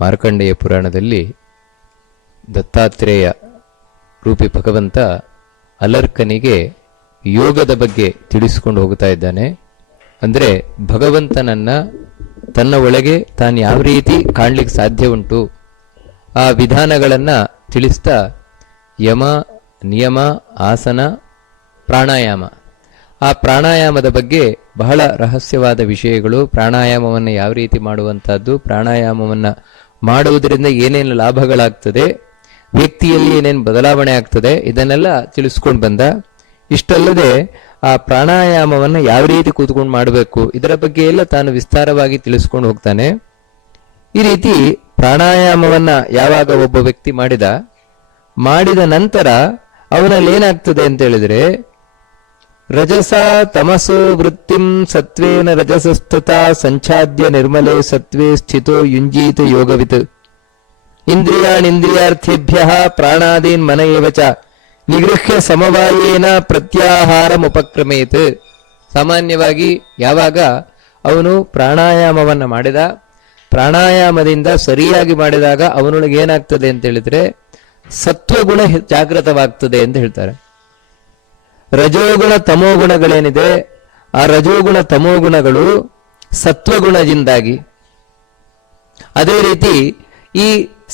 ಮಾರ್ಕಂಡೇಯ ಪುರಾಣದಲ್ಲಿ ದತ್ತಾತ್ರೇಯ ರೂಪಿ ಭಗವಂತ ಅಲರ್ಕನಿಗೆ ಯೋಗದ ಬಗ್ಗೆ ತಿಳಿಸಿಕೊಂಡು ಹೋಗ್ತಾ ಇದ್ದಾನೆ. ಅಂದರೆ ಭಗವಂತನನ್ನ ತನ್ನ ಒಳಗೆ ತಾನು ಯಾವ ರೀತಿ ಕಾಣ್ಲಿಕ್ಕೆ ಸಾಧ್ಯ ಉಂಟು ಆ ವಿಧಾನಗಳನ್ನ ತಿಳಿಸ್ತಾ ಯಮ, ನಿಯಮ, ಆಸನ, ಪ್ರಾಣಾಯಾಮ, ಆ ಪ್ರಾಣಾಯಾಮದ ಬಗ್ಗೆ ಬಹಳ ರಹಸ್ಯವಾದ ವಿಷಯಗಳು, ಪ್ರಾಣಾಯಾಮವನ್ನು ಯಾವ ರೀತಿ ಮಾಡುವಂತಹದ್ದು, ಪ್ರಾಣಾಯಾಮವನ್ನು ಮಾಡುವುದರಿಂದ ಏನೇನು ಲಾಭಗಳಾಗ್ತದೆ, ವ್ಯಕ್ತಿಯಲ್ಲಿ ಏನೇನು ಬದಲಾವಣೆ ಆಗ್ತದೆ, ಇದನ್ನೆಲ್ಲ ತಿಳಿಸ್ಕೊಂಡು ಬಂದ. ಇಷ್ಟಲ್ಲದೆ ಆ ಪ್ರಾಣಾಯಾಮವನ್ನು ಯಾವ ರೀತಿ ಕೂತ್ಕೊಂಡು ಮಾಡಬೇಕು ಇದರ ಬಗ್ಗೆ ಎಲ್ಲ ತಾನು ವಿಸ್ತಾರವಾಗಿ ತಿಳಿಸ್ಕೊಂಡು ಹೋಗ್ತಾನೆ. ಈ ರೀತಿ ಪ್ರಾಣಾಯಾಮವನ್ನ ಯಾವಾಗ ಒಬ್ಬ ವ್ಯಕ್ತಿ ಮಾಡಿದ ನಂತರ ಅವನಲ್ಲಿ ಏನಾಗ್ತದೆ ಅಂತ ಹೇಳಿದ್ರೆ, ರಜಸ ತಮಸೋ ವೃತ್ತಿಂ ಸತ್ವೇನ ರಜಸಸ್ತತ ಸಂಚಾದ್ಯ ನಿರ್ಮಲೆ ಸತ್ವೇ ಸ್ಥಿತೋ ಯುಂಜೀತ ಯೋಗವಿತ್ ಇಂದ್ರಿಯಾರ್ಥೇಭ್ಯ ಪ್ರಾಣಾದೀನ್ ಮನ ಏವಚ ನಿಗೃಹ್ಯ ಸಮವಾಯೇನ ಪ್ರತ್ಯಾಹಾರಮುಪಕ್ರಮೇತ್. ಸಾಮಾನ್ಯವಾಗಿ ಯಾವಾಗ ಅವನು ಪ್ರಾಣಾಯಾಮವನ್ನ ಮಾಡಿದ, ಪ್ರಾಣಾಯಾಮದಿಂದ ಸರಿಯಾಗಿ ಮಾಡಿದಾಗ ಅವನೊಳಗೆ ಏನಾಗ್ತದೆ ಅಂತ ಹೇಳಿದ್ರೆ ಸತ್ವಗುಣ ಜಾಗೃತವಾಗ್ತದೆ ಅಂತ ಹೇಳ್ತಾರೆ. ರಜೋಗುಣ ತಮೋಗುಣಗಳೇನಿದೆ, ಆ ರಜೋಗುಣ ತಮೋಗುಣಗಳು ಸತ್ವಗುಣದಿಂದಾಗಿ, ಅದೇ ರೀತಿ ಈ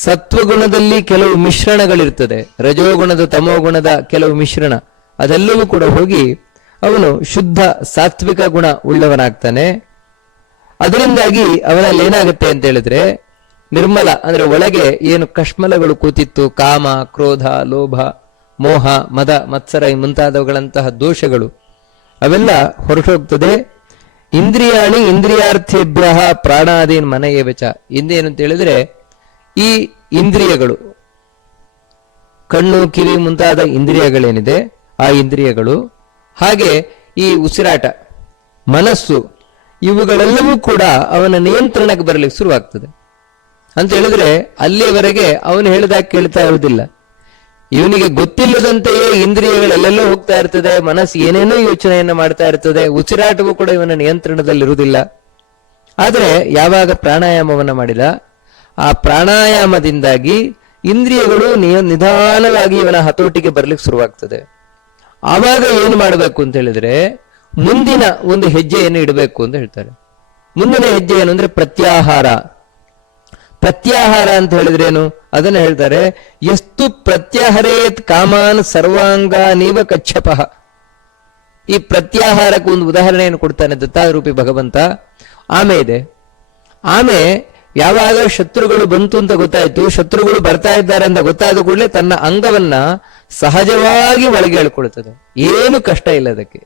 ಸತ್ವಗುಣದಲ್ಲಿ ಕೆಲವು ಮಿಶ್ರಣಗಳಿರ್ತದೆ, ರಜೋಗುಣದ ತಮೋಗುಣದ ಕೆಲವು ಮಿಶ್ರಣ, ಅದೆಲ್ಲವೂ ಕೂಡ ಹೋಗಿ ಅವನು ಶುದ್ಧ ಸಾತ್ವಿಕ ಗುಣ ಉಳ್ಳವನಾಗ್ತಾನೆ. ಅದರಿಂದಾಗಿ ಅವನಲ್ಲಿ ಏನಾಗುತ್ತೆ ಅಂತ ಹೇಳಿದ್ರೆ ನಿರ್ಮಲ, ಅಂದ್ರೆ ಒಳಗೆ ಏನು ಕಶ್ಮಲಗಳು ಕೂತಿತ್ತು, ಕಾಮ, ಕ್ರೋಧ, ಲೋಭ, ಮೋಹ, ಮದ, ಮತ್ಸರ ಮುಂತಾದವುಗಳಂತಹ ದೋಷಗಳು ಅವೆಲ್ಲ ಹೊರಟೋಗ್ತದೆ. ಇಂದ್ರಿಯಾರ್ಥೇಭ್ಯ ಪ್ರಾಣಾದೀನ್ ಮನ ಏವಚ. ಇಂದೇನು ಅಂತ ಹೇಳಿದ್ರೆ ಈ ಇಂದ್ರಿಯಗಳು, ಕಣ್ಣು, ಕಿವಿ ಮುಂತಾದ ಇಂದ್ರಿಯಗಳೇನಿದೆ ಆ ಇಂದ್ರಿಯಗಳು, ಹಾಗೆ ಈ ಉಸಿರಾಟ, ಮನಸ್ಸು, ಇವುಗಳೆಲ್ಲವೂ ಕೂಡ ಅವನ ನಿಯಂತ್ರಣಕ್ಕೆ ಬರಲಿಕ್ಕೆ ಶುರುವಾಗ್ತದೆ. ಅಂತ ಹೇಳಿದ್ರೆ ಅಲ್ಲಿಯವರೆಗೆ ಅವನು ಹೇಳಿದಾಗ ಕೇಳ್ತಾ ಇರುವುದಿಲ್ಲ. ಇವನಿಗೆ ಗೊತ್ತಿಲ್ಲದಂತೆಯೇ ಇಂದ್ರಿಯಗಳೆಲ್ಲೆಲ್ಲೋ ಹೋಗ್ತಾ ಇರ್ತದೆ, ಮನಸ್ಸು ಏನೇನೋ ಯೋಚನೆಯನ್ನ ಮಾಡ್ತಾ ಇರ್ತದೆ, ಉಸಿರಾಟವೂ ಕೂಡ ಇವನ ನಿಯಂತ್ರಣದಲ್ಲಿರುವುದಿಲ್ಲ. ಆದರೆ ಯಾವಾಗ ಪ್ರಾಣಾಯಾಮವನ್ನ ಮಾಡಿದ, ಆ ಪ್ರಾಣಾಯಾಮದಿಂದಾಗಿ ಇಂದ್ರಿಯಗಳು ನಿಧಾನವಾಗಿ ಇವನ ಹತೋಟಿಗೆ ಬರ್ಲಿಕ್ಕೆ ಶುರುವಾಗ್ತದೆ. ಆವಾಗ ಏನು ಮಾಡಬೇಕು ಅಂತ ಹೇಳಿದ್ರೆ ಮುಂದಿನ ಒಂದು ಹೆಜ್ಜೆಯನ್ನು ಇಡಬೇಕು ಅಂತ ಹೇಳ್ತಾರೆ. ಮುಂದಿನ ಹೆಜ್ಜೆ ಏನು ಅಂದ್ರೆ ಪ್ರತ್ಯಾಹಾರ. ಪ್ರತ್ಯಾಹಾರ ಅಂತ ಹೇಳಿದ್ರೆ ಏನು ಅದನ್ನ ಹೇಳ್ತಾರೆ, ಎಷ್ಟು ಪ್ರತ್ಯಾಹರೇತ್ ಕಾಮಾನ್ ಸರ್ವಾಂಗ ನೀವ ಕಚ್ಚಪಃ. ಈ ಪ್ರತ್ಯಾಹಾರಕ್ಕೆ ಒಂದು ಉದಾಹರಣೆಯನ್ನು ಕೊಡ್ತಾನೆ ದತ್ತಾರೂಪಿ ಭಗವಂತ. ಆಮೆ ಇದೆ. ಆಮೆ ಯಾವಾಗ ಶತ್ರುಗಳು ಬಂತು ಅಂತ ಗೊತ್ತಾಯ್ತು, ಶತ್ರುಗಳು ಬರ್ತಾ ಇದ್ದಾರೆ ಅಂತ ಗೊತ್ತಾದ ಕೂಡಲೇ ತನ್ನ ಅಂಗವನ್ನ ಸಹಜವಾಗಿ ಒಳಗೆ ಎಳ್ಕೊಳ್ತದೆ. ಏನು ಕಷ್ಟ ಇಲ್ಲ ಅದಕ್ಕೆ.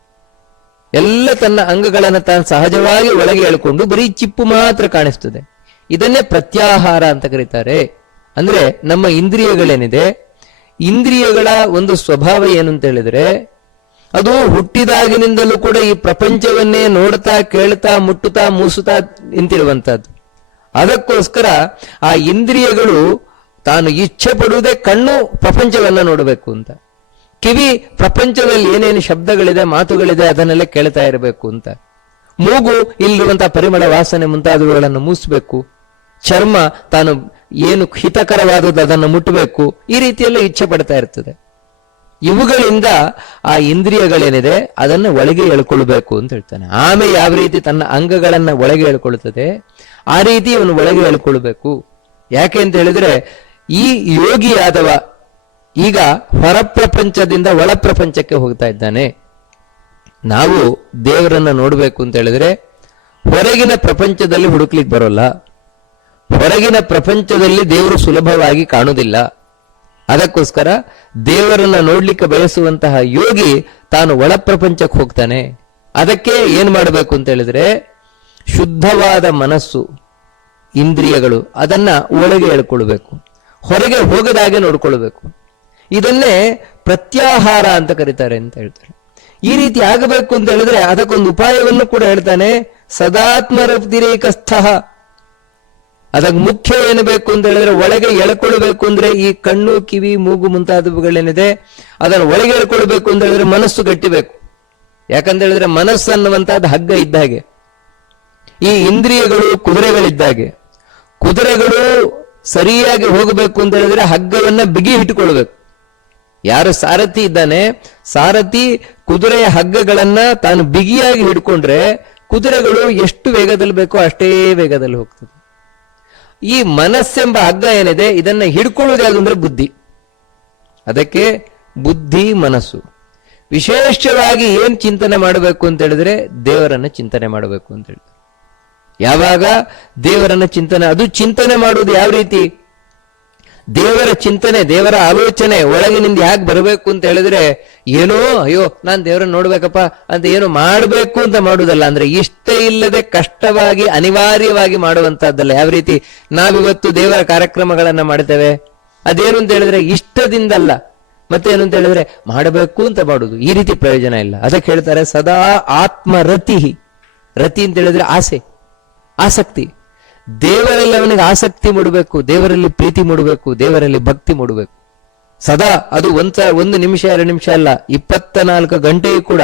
ಎಲ್ಲ ತನ್ನ ಅಂಗಗಳನ್ನ ತಾನು ಸಹಜವಾಗಿ ಒಳಗೆ ಎಳ್ಕೊಂಡು ಬರೀ ಚಿಪ್ಪು ಮಾತ್ರ ಕಾಣಿಸ್ತದೆ. ಇದನ್ನೇ ಪ್ರತ್ಯಾಹಾರ ಅಂತ ಕರೀತಾರೆ. ಅಂದ್ರೆ ನಮ್ಮ ಇಂದ್ರಿಯಗಳೇನಿದೆ, ಇಂದ್ರಿಯಗಳ ಒಂದು ಸ್ವಭಾವ ಏನು ಅಂತ ಹೇಳಿದ್ರೆ ಅದು ಹುಟ್ಟಿದಾಗಿನಿಂದಲೂ ಕೂಡ ಈ ಪ್ರಪಂಚವನ್ನೇ ನೋಡ್ತಾ, ಕೇಳ್ತಾ, ಮುಟ್ಟುತ್ತಾ, ಮೂಸುತ್ತಾ ನಿಂತಿರುವಂತಹದ್ದು. ಅದಕ್ಕೋಸ್ಕರ ಆ ಇಂದ್ರಿಯಗಳು ತಾನು ಇಚ್ಛೆ ಪಡುವುದೇ ಕಣ್ಣು ಪ್ರಪಂಚವನ್ನ ನೋಡಬೇಕು ಅಂತ, ಕಿವಿ ಪ್ರಪಂಚದಲ್ಲಿ ಏನೇನು ಶಬ್ದಗಳಿದೆ, ಮಾತುಗಳಿದೆ ಅದನ್ನೆಲ್ಲ ಕೇಳ್ತಾ ಇರಬೇಕು ಅಂತ, ಮೂಗು ಇಲ್ಲಿರುವಂತಹ ಪರಿಮಳ, ವಾಸನೆ ಮುಂತಾದವುಗಳನ್ನು ಮೂಸಬೇಕು, ಚರ್ಮ ತಾನು ಏನು ಹಿತಕರವಾದದ್ದು ಅದನ್ನು ಮುಟ್ಟಬೇಕು, ಈ ರೀತಿಯೆಲ್ಲ ಇಚ್ಛೆ ಪಡ್ತಾ ಇರ್ತದೆ. ಇವುಗಳಿಂದ ಆ ಇಂದ್ರಿಯಗಳೇನಿದೆ ಅದನ್ನು ಒಳಗೆ ಎಳ್ಕೊಳ್ಬೇಕು ಅಂತ ಹೇಳ್ತಾನೆ. ಆಮೆ ಯಾವ ರೀತಿ ತನ್ನ ಅಂಗಗಳನ್ನ ಒಳಗೆ ಎಳ್ಕೊಳ್ತದೆ ಆ ರೀತಿ ಇವನು ಒಳಗೆ ಎಳ್ಕೊಳ್ಬೇಕು. ಯಾಕೆ ಅಂತ ಹೇಳಿದ್ರೆ ಈ ಯೋಗಿಯಾದವ ಈಗ ಹೊರ ಪ್ರಪಂಚದಿಂದ ಒಳ ಪ್ರಪಂಚಕ್ಕೆ ಹೋಗ್ತಾ ಇದ್ದಾನೆ. ನಾವು ದೇವರನ್ನ ನೋಡ್ಬೇಕು ಅಂತ ಹೇಳಿದ್ರೆ ಹೊರಗಿನ ಪ್ರಪಂಚದಲ್ಲಿ ಹುಡುಕ್ಲಿಕ್ಕೆ ಬರೋಲ್ಲ. ಹೊರಗಿನ ಪ್ರಪಂಚದಲ್ಲಿ ದೇವರು ಸುಲಭವಾಗಿ ಕಾಣುವುದಿಲ್ಲ. ಅದಕ್ಕೋಸ್ಕರ ದೇವರನ್ನ ನೋಡ್ಲಿಕ್ಕೆ ಬಯಸುವಂತಹ ಯೋಗಿ ತಾನು ಒಳ ಪ್ರಪಂಚಕ್ಕೆ ಹೋಗ್ತಾನೆ. ಅದಕ್ಕೆ ಏನ್ ಮಾಡಬೇಕು ಅಂತ ಹೇಳಿದ್ರೆ ಶುದ್ಧವಾದ ಮನಸ್ಸು, ಇಂದ್ರಿಯಗಳು ಅದನ್ನ ಒಳಗೆ ಎಳ್ಕೊಳ್ಬೇಕು, ಹೊರಗೆ ಹೋಗದಾಗೆ ನೋಡ್ಕೊಳ್ಬೇಕು. ಇದನ್ನೇ ಪ್ರತ್ಯಾಹಾರ ಅಂತ ಕರೀತಾರೆ ಅಂತ ಹೇಳ್ತಾರೆ. ಈ ರೀತಿ ಆಗಬೇಕು ಅಂತ ಹೇಳಿದ್ರೆ ಅದಕ್ಕೊಂದು ಉಪಾಯವನ್ನು ಕೂಡ ಹೇಳ್ತಾನೆ. ಸದಾತ್ಮರತಿರೇಕಸ್ಥ. ಅದಕ್ಕೆ ಮುಖ್ಯ ಏನು ಬೇಕು ಅಂತ ಹೇಳಿದ್ರೆ ಒಳಗೆ ಎಳ್ಕೊಳ್ಬೇಕು ಅಂದ್ರೆ ಈ ಕಣ್ಣು, ಕಿವಿ, ಮೂಗು ಮುಂತಾದವುಗಳೇನಿದೆ ಅದನ್ನು ಒಳಗೆ ಎಳ್ಕೊಳ್ಬೇಕು ಅಂತ ಹೇಳಿದ್ರೆ ಮನಸ್ಸು ಗಟ್ಟಿಬೇಕು. ಯಾಕಂತ ಹೇಳಿದ್ರೆ ಮನಸ್ಸು ಅನ್ನುವಂತಹದ್ದು ಹಗ್ಗ ಇದ್ದಾಗೆ, ಈ ಇಂದ್ರಿಯಗಳು ಕುದುರೆಗಳಿದ್ದಾಗೆ. ಕುದುರೆಗಳು ಸರಿಯಾಗಿ ಹೋಗಬೇಕು ಅಂತ ಹೇಳಿದ್ರೆ ಹಗ್ಗವನ್ನ ಬಿಗಿ ಇಟ್ಟುಕೊಳ್ಬೇಕು. ಯಾರು ಸಾರಥಿ ಇದ್ದಾನೆ, ಸಾರಥಿ ಕುದುರೆಯ ಹಗ್ಗಗಳನ್ನ ತಾನು ಬಿಗಿಯಾಗಿ ಹಿಡ್ಕೊಂಡ್ರೆ ಕುದುರೆಗಳು ಎಷ್ಟು ವೇಗದಲ್ಲಿ ಬೇಕೋ ಅಷ್ಟೇ ವೇಗದಲ್ಲಿ ಹೋಗ್ತದೆ. ಈ ಮನಸ್ಸೆಂಬ ಹಗ್ಗ ಏನಿದೆ ಇದನ್ನ ಹಿಡ್ಕೊಳ್ಳೋದು ಯಾವುದು ಅಂದ್ರೆ ಬುದ್ಧಿ. ಅದಕ್ಕೆ ಬುದ್ಧಿ ಮನಸ್ಸು ವಿಶೇಷವಾಗಿ ಏನ್ ಚಿಂತನೆ ಮಾಡಬೇಕು ಅಂತ ಹೇಳಿದ್ರೆ ದೇವರನ್ನ ಚಿಂತನೆ ಮಾಡಬೇಕು ಅಂತ ಹೇಳಿದ್ರೆ, ಯಾವಾಗ ದೇವರನ್ನ ಚಿಂತನೆ, ಅದು ಚಿಂತನೆ ಮಾಡುವುದು ಯಾವ ರೀತಿ, ದೇವರ ಚಿಂತನೆ ದೇವರ ಆಲೋಚನೆ ಒಳಗಿನಿಂದ ಯಾಕೆ ಬರಬೇಕು ಅಂತ ಹೇಳಿದ್ರೆ ಏನೋ ಅಯ್ಯೋ ನಾನ್ ದೇವರನ್ನ ನೋಡ್ಬೇಕಪ್ಪ ಅಂತ ಏನೋ ಮಾಡಬೇಕು ಅಂತ ಮಾಡುವುದಲ್ಲ, ಅಂದ್ರೆ ಇಷ್ಟ ಇಲ್ಲದೆ ಕಷ್ಟವಾಗಿ ಅನಿವಾರ್ಯವಾಗಿ ಮಾಡುವಂತಹದ್ದಲ್ಲ. ಯಾವ ರೀತಿ ನಾವಿವತ್ತು ದೇವರ ಕಾರ್ಯಕ್ರಮಗಳನ್ನ ಮಾಡ್ತೇವೆ, ಅದೇನು ಅಂತ ಹೇಳಿದ್ರೆ ಇಷ್ಟದಿಂದಲ್ಲ, ಮತ್ತೇನು ಅಂತ ಹೇಳಿದ್ರೆ ಮಾಡಬೇಕು ಅಂತ ಮಾಡುದು, ಈ ರೀತಿ ಪ್ರಯೋಜನ ಇಲ್ಲ. ಅದಕ್ಕೆ ಹೇಳ್ತಾರೆ ಸದಾ ಆತ್ಮರತಿ. ರತಿ ಅಂತ ಹೇಳಿದ್ರೆ ಆಸೆ, ಆಸಕ್ತಿ. ದೇವರಲ್ಲಿ ಅವನಿಗೆ ಆಸಕ್ತಿ ಮೂಡಬೇಕು, ದೇವರಲ್ಲಿ ಪ್ರೀತಿ ಮೂಡಬೇಕು, ದೇವರಲ್ಲಿ ಭಕ್ತಿ ಮೂಡಬೇಕು ಸದಾ. ಅದು ಒಂದು ನಿಮಿಷ 2 ನಿಮಿಷ ಅಲ್ಲ, 24 ಗಂಟೆಯೂ ಕೂಡ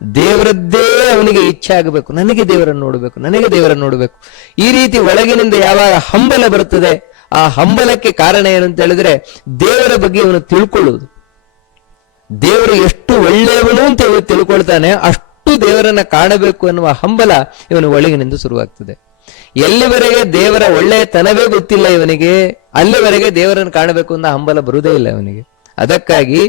ದೇವರದ್ದೇ ಅವನಿಗೆ ಇಚ್ಛೆ ಆಗಬೇಕು. ನನಗೆ ದೇವರನ್ನು ನೋಡಬೇಕು, ನನಗೆ ದೇವರನ್ನು ನೋಡಬೇಕು. ಈ ರೀತಿ ಒಳಗಿನಿಂದ ಯಾವಾಗ ಹಂಬಲ ಬರುತ್ತದೆ, ಆ ಹಂಬಲಕ್ಕೆ ಕಾರಣ ಏನು ಅಂತ ಹೇಳಿದ್ರೆ ದೇವರ ಬಗ್ಗೆ ಇವನು ತಿಳ್ಕೊಳ್ಳುವುದು. ದೇವರು ಎಷ್ಟು ಒಳ್ಳೆಯವನು ಅಂತ ಇವನು ತಿಳ್ಕೊಳ್ತಾನೆ, ಅಷ್ಟು ದೇವರನ್ನ ಕಾಣಬೇಕು ಅನ್ನುವ ಹಂಬಲ ಇವನು ಒಳಗಿನಿಂದ ಶುರುವಾಗ್ತದೆ. ಎಲ್ಲಿವರೆಗೆ ದೇವರ ಒಳ್ಳೆಯತನವೇ ಗೊತ್ತಿಲ್ಲ ಇವನಿಗೆ, ಅಲ್ಲಿವರೆಗೆ ದೇವರನ್ನು ಕಾಣಬೇಕು ಅನ್ನೋ ಹಂಬಲ ಬರುವುದೇ ಇಲ್ಲ ಇವನಿಗೆ. ಅದಕ್ಕಾಗಿ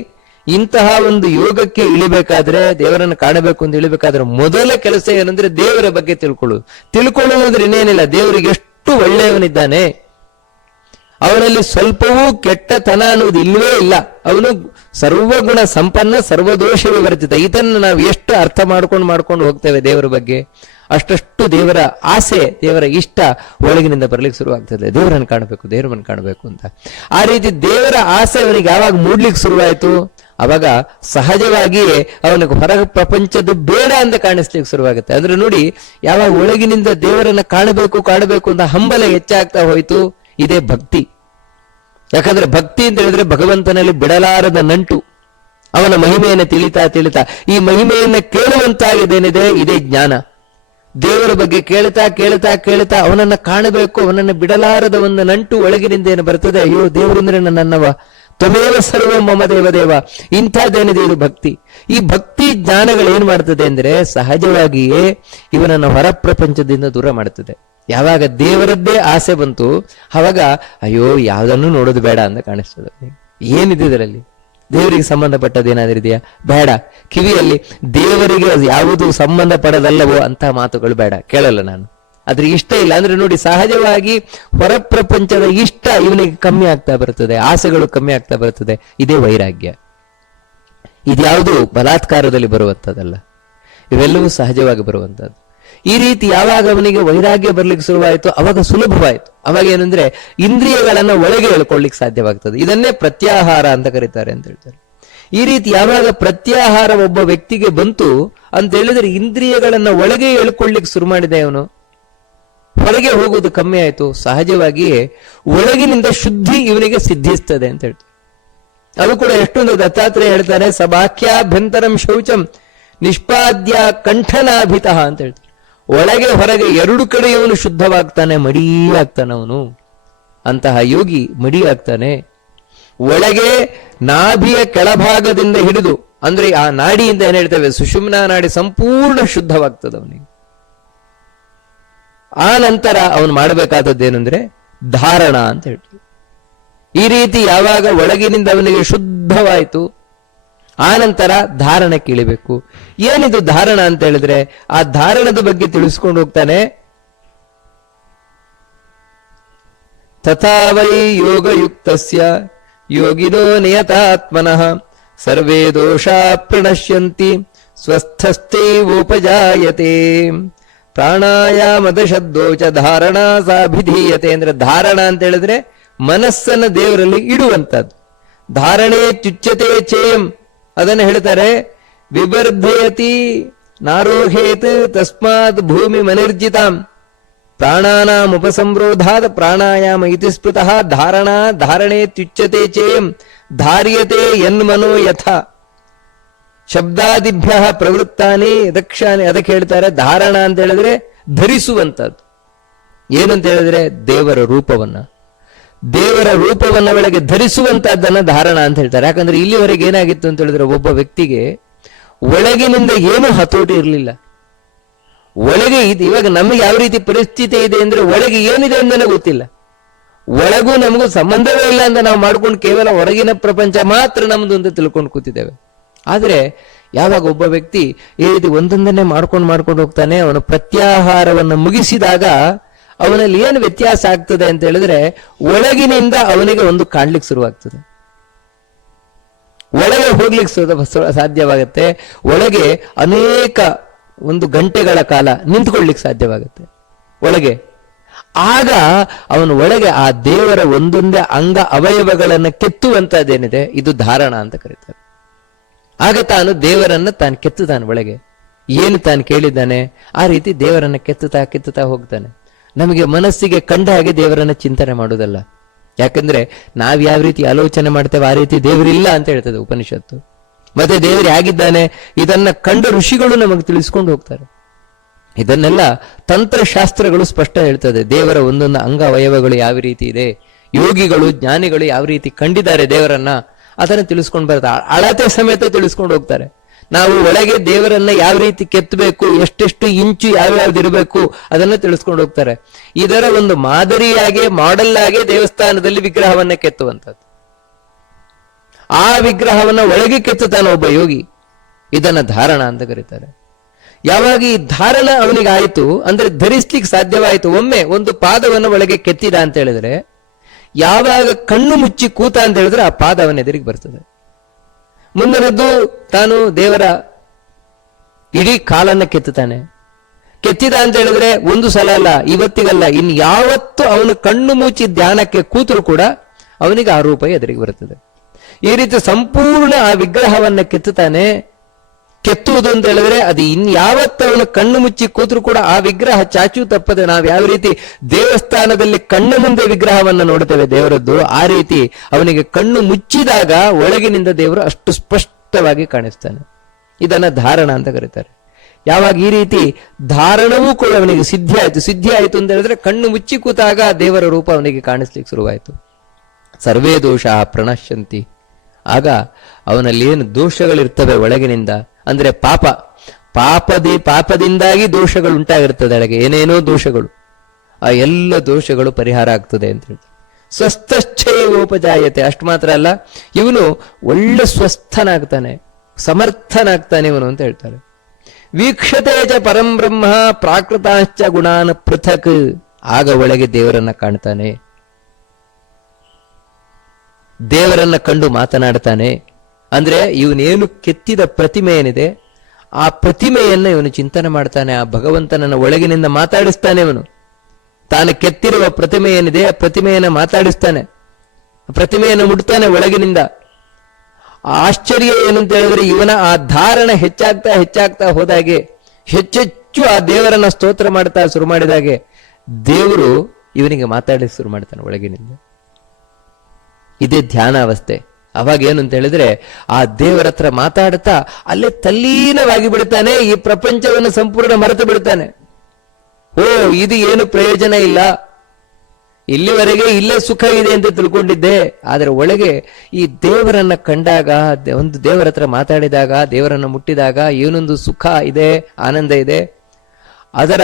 ಇಂತಹ ಒಂದು ಯೋಗಕ್ಕೆ ಇಳಿಬೇಕಾದ್ರೆ, ದೇವರನ್ನು ಕಾಣಬೇಕು ಅಂತ ಇಳಿಬೇಕಾದ್ರೆ ಮೊದಲ ಕೆಲಸ ಏನಂದ್ರೆ ದೇವರ ಬಗ್ಗೆ ತಿಳ್ಕೊಳ್ಳುವುದ್ರೆ ಇನ್ನೇನಿಲ್ಲ, ದೇವರಿಗೆ ಎಷ್ಟು ಒಳ್ಳೆಯವನಿದ್ದಾನೆ, ಅವನಲ್ಲಿ ಸ್ವಲ್ಪವೂ ಕೆಟ್ಟತನ ಅನ್ನುವುದು ಇಲ್ಲವೇ ಇಲ್ಲ, ಅವನು ಸರ್ವಗುಣ ಸಂಪನ್ನ ಸರ್ವದೋಷ ವಿವರ್ಜಿತ. ಇದನ್ನು ನಾವು ಎಷ್ಟು ಅರ್ಥ ಮಾಡ್ಕೊಂಡು ಹೋಗ್ತೇವೆ ದೇವರ ಬಗ್ಗೆ, ಅಷ್ಟಷ್ಟು ದೇವರ ಆಸೆ ದೇವರ ಇಷ್ಟ ಒಳಗಿನಿಂದ ಬರ್ಲಿಕ್ಕೆ ಶುರುವಾಗ್ತದೆ, ದೇವರನ್ನು ಕಾಣಬೇಕು ದೇವರನ್ನು ಕಾಣಬೇಕು ಅಂತ. ಆ ರೀತಿ ದೇವರ ಆಸೆ ಅವನಿಗೆ ಯಾವಾಗ ಮೂಡ್ಲಿಕ್ಕೆ ಶುರುವಾಯಿತು, ಅವಾಗ ಸಹಜವಾಗಿಯೇ ಅವನಿಗೆ ಹೊರ ಪ್ರಪಂಚದ ಬೇಡ ಅಂತ ಕಾಣಿಸ್ಲಿಕ್ಕೆ ಶುರುವಾಗುತ್ತೆ. ಅಂದ್ರೆ ನೋಡಿ, ಯಾವಾಗ ಒಳಗಿನಿಂದ ದೇವರನ್ನ ಕಾಣಬೇಕು ಅಂತ ಹಂಬಲ ಹೆಚ್ಚಾಗ್ತಾ ಹೋಯ್ತು, ಇದೇ ಭಕ್ತಿ. ಯಾಕಂದ್ರೆ ಭಕ್ತಿ ಅಂತ ಹೇಳಿದ್ರೆ ಭಗವಂತನಲ್ಲಿ ಬಿಡಲಾರದ ನಂಟು, ಅವನ ಮಹಿಮೆಯನ್ನು ತಿಳಿತಾ ಈ ಮಹಿಮೆಯನ್ನ ಕೇಳುವಂತಾಗಿದ್ದೇನಿದೆ ಇದೇ ಜ್ಞಾನ. ದೇವರ ಬಗ್ಗೆ ಕೇಳ್ತಾ ಅವನನ್ನ ಕಾಣಬೇಕು, ಅವನನ್ನ ಬಿಡಲಾರದ ಒಂದು ನಂಟು ಒಳಗಿನಿಂದ ಏನು ಬರ್ತದೆ, ಅಯ್ಯೋ ದೇವರು ಅಂದ್ರೆ ನನ್ನವ, ತ್ವಮೇವ ಸರ್ವ ಮಮ ದೇವ. ಇಂಥದ್ದೇನಿದೆ ಇದು ಭಕ್ತಿ. ಈ ಭಕ್ತಿ ಜ್ಞಾನಗಳು ಏನ್ ಮಾಡ್ತದೆ ಅಂದ್ರೆ ಸಹಜವಾಗಿಯೇ ಇವನನ್ನು ಹೊರ ಪ್ರಪಂಚದಿಂದ ದೂರ ಮಾಡ್ತದೆ. ಯಾವಾಗ ದೇವರದ್ದೇ ಆಸೆ ಬಂತು, ಅವಾಗ ಅಯ್ಯೋ ಯಾವ್ದನ್ನು ನೋಡೋದು ಬೇಡ ಅಂತ ಕಾಣಿಸ್ತದೆ. ಏನಿದೆ ಇದರಲ್ಲಿ, ದೇವರಿಗೆ ಸಂಬಂಧಪಟ್ಟದ್ದು ಏನಾದ್ರೂ ಇದೆಯಾ, ಬೇಡ. ಕಿವಿಯಲ್ಲಿ ದೇವರಿಗೆ ಯಾವುದು ಸಂಬಂಧ ಪಡದಲ್ಲವೋ ಅಂತ ಮಾತುಗಳು ಬೇಡ, ಕೇಳಲ್ಲ ನಾನು, ಅದ್ರ ಇಷ್ಟ ಇಲ್ಲ. ಅಂದ್ರೆ ನೋಡಿ, ಸಹಜವಾಗಿ ಹೊರ ಪ್ರಪಂಚದ ಇಷ್ಟ ಇವನಿಗೆ ಕಮ್ಮಿ ಆಗ್ತಾ ಬರ್ತದೆ, ಆಸೆಗಳು ಕಮ್ಮಿ ಆಗ್ತಾ ಬರ್ತದೆ. ಇದೇ ವೈರಾಗ್ಯ. ಇದ್ಯಾವುದು ಬಲಾತ್ಕಾರದಲ್ಲಿ ಬರುವಂತದ್ದಲ್ಲ, ಇವೆಲ್ಲವೂ ಸಹಜವಾಗಿ ಬರುವಂತದ್ದು. ಈ ರೀತಿ ಯಾವಾಗ ಅವನಿಗೆ ವೈರಾಗ್ಯ ಬರ್ಲಿಕ್ಕೆ ಶುರುವಾಯಿತು, ಅವಾಗ ಸುಲಭವಾಯಿತು. ಅವಾಗ ಏನಂದ್ರೆ ಇಂದ್ರಿಯಗಳನ್ನ ಒಳಗೆ ಹೇಳ್ಕೊಳ್ಳಿಕ್ಕೆ ಸಾಧ್ಯವಾಗ್ತದೆ. ಇದನ್ನೇ ಪ್ರತ್ಯಾಹಾರ ಅಂತ ಕರೀತಾರೆ ಅಂತ ಹೇಳ್ತಾರೆ. ಈ ರೀತಿ ಯಾವಾಗ ಪ್ರತ್ಯಾಹಾರ ಒಬ್ಬ ವ್ಯಕ್ತಿಗೆ ಬಂತು ಅಂತ ಹೇಳಿದ್ರೆ ಇಂದ್ರಿಯಗಳನ್ನ ಒಳಗೆ ಹೇಳ್ಕೊಳ್ಳಿಕ್ಕೆ ಶುರು ಮಾಡಿದೆ ಅವನು, ಹೊರಗೆ ಹೋಗುವುದು ಕಮ್ಮಿ ಆಯ್ತು. ಸಹಜವಾಗಿಯೇ ಒಳಗಿನಿಂದ ಶುದ್ಧಿ ಇವನಿಗೆ ಸಿದ್ಧಿಸ್ತದೆ ಅಂತ ಹೇಳ್ತಾರೆ. ಅದು ಕೂಡ ಎಷ್ಟೊಂದು ದತ್ತಾತ್ರೇಯ ಹೇಳ್ತಾರೆ, ಸಭಾಖ್ಯಾಭ್ಯಂತರಂ ಶೌಚಂ ನಿಷ್ಪಾದ್ಯ ಕಂಠನಾಭಿತ ಅಂತ ಹೇಳ್ತಾರೆ. ಒಳಗೆ ಹೊರಗೆ ಎರಡು ಕಡೆ ಇವನು ಶುದ್ಧವಾಗ್ತಾನೆ, ಮಡಿ ಆಗ್ತಾನೆ ಅವನು. ಅಂತಹ ಯೋಗಿ ಮಡಿ ಆಗ್ತಾನೆ. ಒಳಗೆ ನಾಭಿಯ ಕೆಳಭಾಗದಿಂದ ಹಿಡಿದು, ಅಂದ್ರೆ ಆ ನಾಡಿಯಿಂದ ಏನ್ ಹೇಳ್ತೇವೆ ಸುಷುಮ್ನಾ ನಾಡಿ ಸಂಪೂರ್ಣ ಶುದ್ಧವಾಗ್ತದೆ ಅವನಿಗೆ. ಆ ನಂತರ ಅವನು ಮಾಡಬೇಕಾದದ್ದೇನೆಂದ್ರೆ ಧಾರಣ ಅಂತ ಹೇಳ್ತೀವಿ. ಈ ರೀತಿ ಯಾವಾಗ ಒಳಗಿನಿಂದ ಅವನಿಗೆ ಶುದ್ಧವಾಯಿತು, ಆ ನಂತರ ಧಾರಣಕ್ಕೆ ಇಳಿಬೇಕು. ಏನಿದು ಧಾರಣ ಅಂತ ಹೇಳಿದ್ರೆ ಆ ಧಾರಣದ ಬಗ್ಗೆ ತಿಳಿಸ್ಕೊಂಡು ಹೋಗ್ತಾನೆ. ತಥಾ ವೈ ಯೋಗಯುಕ್ತಸ್ಯ ಯೋಗಿನೋ ನಿಯತಾತ್ಮನಃ ಸರ್ವೇ ದೋಷಾ ಪ್ರಣಶ್ಯಂತಿ ಸ್ವಸ್ಥಸ್ಥೈವೋಪಜಾಯತೆ ಪ್ರಾಣಾಯಾಮದ ಶಬ್ದೋಚ ಧಾರಣ ಸಾಭಿಧೀಯತೆ. ಅಂದ್ರೆ ಧಾರಣ ಅಂತ ಹೇಳಿದ್ರೆ ಮನಸ್ಸನ್ನ ದೇವರಲ್ಲಿ ಇಡುವಂತದ್ದು. ಧಾರಣೆ ಚುಚ್ಯತೆ ಚೇಯಂ ಅದನ್ನು ಹೇಳ್ತಾರೆ. ವಿವರ್ಧಯತಿ ನಾರೋಹೇತ್ ತಸ್ಮಾತ್ ಭೂಮಿ ಮನಿರ್ಜಿತಾಂ ಪ್ರಾಣಾನಾಂ ಉಪಸಂರೋಧಾತ್ ಪ್ರಾಣಾಯಾಮ ಇತಿ ಸ್ಮೃತಃ ಧಾರಣೆ ತ್ಯುಚ್ಯತೆ ಚೇಯಂ ಧಾರ್ಯತೆ ಯನ್ಮನೋ ಯಥ ಶಬ್ದಾದಿಭ್ಯ ಪ್ರವೃತ್ತಾನಿ ದಕ್ಷಾನಿ. ಅದಕ್ಕೆ ಹೇಳ್ತಾರೆ ಧಾರಣ ಅಂತ ಹೇಳಿದ್ರೆ ಧರಿಸುವಂತದ್ದು. ಏನಂತ ಹೇಳಿದ್ರೆ ದೇವರ ರೂಪವನ್ನ, ದೇವರ ರೂಪವನ್ನ ಒಳಗೆ ಧರಿಸುವಂತಹದ್ದನ್ನ ಧಾರಣ ಅಂತ ಹೇಳ್ತಾರೆ. ಯಾಕಂದ್ರೆ ಇಲ್ಲಿವರೆಗೆ ಏನಾಗಿತ್ತು ಅಂತ ಹೇಳಿದ್ರೆ, ಒಬ್ಬ ವ್ಯಕ್ತಿಗೆ ಒಳಗಿನಿಂದ ಏನು ಹತೋಟಿ ಇರಲಿಲ್ಲ. ಒಳಗೆ ಇದು ಇವಾಗ ನಮಗೆ ಯಾವ ರೀತಿ ಪರಿಸ್ಥಿತಿ ಇದೆ ಅಂದ್ರೆ, ಒಳಗೆ ಏನಿದೆ ಅಂತಾನೆ ಗೊತ್ತಿಲ್ಲ. ಒಳಗೂ ನಮಗೂ ಸಂಬಂಧವೇ ಇಲ್ಲ ಅಂತ ನಾವು ಮಾಡ್ಕೊಂಡು ಕೇವಲ ಹೊರಗಿನ ಪ್ರಪಂಚ ಮಾತ್ರ ನಮ್ದು ಅಂತ ತಿಳ್ಕೊಂಡು ಕೂತಿದ್ದೇವೆ. ಆದ್ರೆ ಯಾವಾಗ ಒಬ್ಬ ವ್ಯಕ್ತಿ ಈ ರೀತಿ ಒಂದೊಂದನ್ನೇ ಮಾಡ್ಕೊಂಡು ಹೋಗ್ತಾನೆ, ಅವನು ಪ್ರತ್ಯಾಹಾರವನ್ನು ಮುಗಿಸಿದಾಗ ಅವನಲ್ಲಿ ಏನು ವ್ಯತ್ಯಾಸ ಆಗ್ತದೆ ಅಂತ ಹೇಳಿದ್ರೆ, ಒಳಗಿನಿಂದ ಅವನಿಗೆ ಒಂದು ಕಾಣ್ಲಿಕ್ಕೆ ಶುರುವಾಗ್ತದೆ, ಒಳಗೆ ಹೋಗ್ಲಿಕ್ಕೆ ಸಾಧ್ಯವಾಗುತ್ತೆ, ಒಳಗೆ ಅನೇಕ ಒಂದು ಗಂಟೆಗಳ ಕಾಲ ನಿಂತ್ಕೊಳ್ಳಿಕ್ಕೆ ಸಾಧ್ಯವಾಗುತ್ತೆ ಒಳಗೆ. ಆಗ ಅವನು ಒಳಗೆ ಆ ದೇವರ ಒಂದೊಂದೇ ಅಂಗ ಅವಯವಗಳನ್ನು ಕೆತ್ತುವಂತದ್ದೇನಿದೆ, ಇದು ಧಾರಣ ಅಂತ ಕರೀತಾರೆ. ಆಗ ತಾನು ದೇವರನ್ನ ತಾನು ಕೆತ್ತುತ್ತಾನೆ. ಒಳಗೆ ಏನು ತಾನು ಕೇಳಿದ್ದಾನೆ ಆ ರೀತಿ ದೇವರನ್ನ ಕೆತ್ತುತ್ತಾ ಹೋಗ್ತಾನೆ. ನಮಗೆ ಮನಸ್ಸಿಗೆ ಕಂಡ ಹಾಗೆ ದೇವರನ್ನ ಚಿಂತನೆ ಮಾಡುವುದಲ್ಲ. ಯಾಕಂದ್ರೆ ನಾವ್ ಯಾವ ರೀತಿ ಆಲೋಚನೆ ಮಾಡ್ತೇವೆ ಆ ರೀತಿ ದೇವರಿಲ್ಲ ಅಂತ ಹೇಳ್ತದೆ ಉಪನಿಷತ್ತು. ಮತ್ತೆ ದೇವರು ಹೇಗಿದ್ದಾನೆ ಇದನ್ನ ಕಂಡ ಋಷಿಗಳು ನಮಗೆ ತಿಳಿಸ್ಕೊಂಡು ಹೋಗ್ತಾರೆ. ಇದನ್ನೆಲ್ಲ ತಂತ್ರಶಾಸ್ತ್ರಗಳು ಸ್ಪಷ್ಟ ಹೇಳ್ತದೆ. ದೇವರ ಒಂದೊಂದು ಅಂಗ ಅವಯವಗಳು ಯಾವ ರೀತಿ ಇದೆ, ಯೋಗಿಗಳು ಜ್ಞಾನಿಗಳು ಯಾವ ರೀತಿ ಕಂಡಿದ್ದಾರೆ ದೇವರನ್ನ, ಅದನ್ನು ತಿಳಿಸ್ಕೊಂಡು ಬರ್ತಾರೆ. ಅಳತೆ ಸಮೇತ ತಿಳಿಸ್ಕೊಂಡು ಹೋಗ್ತಾರೆ. ನಾವು ಒಳಗೆ ದೇವರನ್ನ ಯಾವ ರೀತಿ ಕೆತ್ತಬೇಕು, ಎಷ್ಟೆಷ್ಟು ಇಂಚು ಯಾವ್ಯಾವ್ದಿರಬೇಕು ಅದನ್ನ ತಿಳಿಸ್ಕೊಂಡು ಹೋಗ್ತಾರೆ. ಇದರ ಒಂದು ಮಾದರಿಯಾಗಿ ಮಾಡೆಲ್ ಆಗಿ ದೇವಸ್ಥಾನದಲ್ಲಿ ವಿಗ್ರಹವನ್ನ ಕೆತ್ತುವಂಥದ್ದು. ಆ ವಿಗ್ರಹವನ್ನ ಒಳಗೆ ಕೆತ್ತುತ್ತಾನೆ ಒಬ್ಬ ಯೋಗಿ. ಇದನ್ನ ಧಾರಣ ಅಂತ ಕರೀತಾರೆ. ಯಾವಾಗ ಈ ಧಾರಣ ಅವನಿಗೆ ಆಯಿತು ಅಂದ್ರೆ ಧರಿಸ್ಲಿಕ್ಕೆ ಸಾಧ್ಯವಾಯಿತು. ಒಮ್ಮೆ ಒಂದು ಪಾದವನ್ನು ಒಳಗೆ ಕೆತ್ತಿದ ಅಂತ ಹೇಳಿದ್ರೆ, ಯಾವಾಗ ಕಣ್ಣು ಮುಚ್ಚಿ ಕೂತ ಅಂತ ಹೇಳಿದ್ರೆ ಆ ಪಾದ ಅವನ ಎದುರಿಗೆ ಬರ್ತದೆ. ಮುಂದಿನದ್ದು ತಾನು ದೇವರ ಇಡೀ ಕಾಲನ್ನ ಕೆತ್ತುತ್ತಾನೆ. ಕೆತ್ತಿದ ಅಂತ ಹೇಳಿದ್ರೆ ಒಂದು ಸಲ ಅಲ್ಲ, ಇವತ್ತಿಗಲ್ಲ, ಇನ್ ಯಾವತ್ತು ಅವನು ಕಣ್ಣು ಮುಚ್ಚಿ ಧ್ಯಾನಕ್ಕೆ ಕೂತರು ಕೂಡ ಅವನಿಗೆ ಆ ರೂಪ ಎದುರಿಗೆ ಬರುತ್ತದೆ. ಈ ರೀತಿ ಸಂಪೂರ್ಣ ಆ ವಿಗ್ರಹವನ್ನ ಕೆತ್ತುತ್ತಾನೆ. ಕೆತ್ತುವುದು ಅಂತ ಹೇಳಿದ್ರೆ ಅದು ಇನ್ಯಾವತ್ತು ಅವನು ಕಣ್ಣು ಮುಚ್ಚಿ ಕೂತರು ಕೂಡ ಆ ವಿಗ್ರಹ ಚಾಚು ತಪ್ಪದೆ. ನಾವು ಯಾವ ರೀತಿ ದೇವಸ್ಥಾನದಲ್ಲಿ ಕಣ್ಣು ಮುಂದೆ ವಿಗ್ರಹವನ್ನ ನೋಡ್ತೇವೆ ದೇವರದ್ದು, ಆ ರೀತಿ ಅವನಿಗೆ ಕಣ್ಣು ಮುಚ್ಚಿದಾಗ ಒಳಗಿನಿಂದ ದೇವರು ಅಷ್ಟು ಸ್ಪಷ್ಟವಾಗಿ ಕಾಣಿಸ್ತಾನೆ. ಇದನ್ನ ಧಾರಣ ಅಂತ ಕರೀತಾರೆ. ಯಾವಾಗ ಈ ರೀತಿ ಧಾರಣವೂ ಕೂಡ ಅವನಿಗೆ ಸಿದ್ಧಿ ಆಯ್ತು ಅಂತ ಹೇಳಿದ್ರೆ, ಕಣ್ಣು ಮುಚ್ಚಿ ಕೂತಾಗ ದೇವರ ರೂಪ ಅವನಿಗೆ ಕಾಣಿಸ್ಲಿಕ್ಕೆ ಶುರುವಾಯಿತು. ಸರ್ವೇ ದೋಷ ಪ್ರಣಶ್ಯಂತಿ. ಆಗ ಅವನಲ್ಲಿ ಏನು ದೋಷಗಳಿರ್ತವೆ ಒಳಗಿನಿಂದ ಅಂದ್ರೆ ಪಾಪದಿಂದಾಗಿ ದೋಷಗಳು ಉಂಟಾಗಿರ್ತದೆ. ಒಳಗೆ ಏನೇನೋ ದೋಷಗಳು, ಆ ಎಲ್ಲ ದೋಷಗಳು ಪರಿಹಾರ ಆಗ್ತದೆ ಅಂತ ಹೇಳ್ತಾರೆ. ಸ್ವಸ್ಥಶ್ಚಯೋಪಜಾಯತೆ. ಅಷ್ಟು ಮಾತ್ರ ಅಲ್ಲ, ಇವನು ಒಳ್ಳೆ ಸ್ವಸ್ಥನಾಗ್ತಾನೆ, ಸಮರ್ಥನಾಗ್ತಾನೆ ಇವನು ಅಂತ ಹೇಳ್ತಾರೆ. ವೀಕ್ಷತೆ ಚ ಪರಂ ಬ್ರಹ್ಮ ಪ್ರಾಕೃತಾಶ್ಚ ಗುಣಾನ್ ಪೃಥಕ್. ಆಗ ಒಳಗೆ ದೇವರನ್ನ ಕಾಣ್ತಾನೆ, ದೇವರನ್ನ ಕಂಡು ಮಾತನಾಡ್ತಾನೆ. ಅಂದ್ರೆ ಇವನೇನು ಕೆತ್ತಿದ ಪ್ರತಿಮೆ ಏನಿದೆ ಆ ಪ್ರತಿಮೆಯನ್ನ ಇವನು ಚಿಂತನೆ ಮಾಡ್ತಾನೆ. ಆ ಭಗವಂತನನ್ನ ಒಳಗಿನಿಂದ ಮಾತಾಡಿಸ್ತಾನೆ. ಇವನು ತಾನು ಕೆತ್ತಿರುವ ಪ್ರತಿಮೆ ಏನಿದೆ ಆ ಪ್ರತಿಮೆಯನ್ನ ಮಾತಾಡಿಸ್ತಾನೆ, ಪ್ರತಿಮೆಯನ್ನು ಮುಟ್ತಾನೆ ಒಳಗಿನಿಂದ. ಆಶ್ಚರ್ಯ ಏನಂತ ಹೇಳಿದ್ರೆ, ಇವನ ಆ ಧಾರಣ ಹೆಚ್ಚಾಗ್ತಾ ಹೋದಾಗೆ, ಹೆಚ್ಚೆಚ್ಚು ಆ ದೇವರನ್ನ ಸ್ತೋತ್ರ ಮಾಡ್ತಾ ಶುರು ಮಾಡಿದಾಗೆ ದೇವರು ಇವನಿಗೆ ಮಾತಾಡಿ ಶುರು ಮಾಡ್ತಾನೆ ಒಳಗಿನಿಂದ. ಇದೇ ಧ್ಯಾನ ಅವಸ್ಥೆ. ಅವಾಗ ಏನು ಅಂತ ಹೇಳಿದ್ರೆ, ಆ ದೇವರ ಹತ್ರ ಮಾತಾಡ್ತಾ ಅಲ್ಲೇ ತಲ್ಲೀನವಾಗಿ ಬಿಡ್ತಾನೆ. ಈ ಪ್ರಪಂಚವನ್ನು ಸಂಪೂರ್ಣ ಮರೆತು ಬಿಡ್ತಾನೆ. ಓ, ಇದು ಏನು ಪ್ರಯೋಜನ ಇಲ್ಲ, ಇಲ್ಲಿವರೆಗೆ ಇಲ್ಲೇ ಸುಖ ಇದೆ ಅಂತ ತಿಳ್ಕೊಂಡಿದ್ದೆ. ಆದರೆ ಒಳಗೆ ಈ ದೇವರನ್ನ ಕಂಡಾಗ, ಒಂದು ದೇವರ ಹತ್ರ ಮಾತಾಡಿದಾಗ, ದೇವರನ್ನ ಮುಟ್ಟಿದಾಗ ಏನೊಂದು ಸುಖ ಇದೆ, ಆನಂದ ಇದೆ. ಅದರ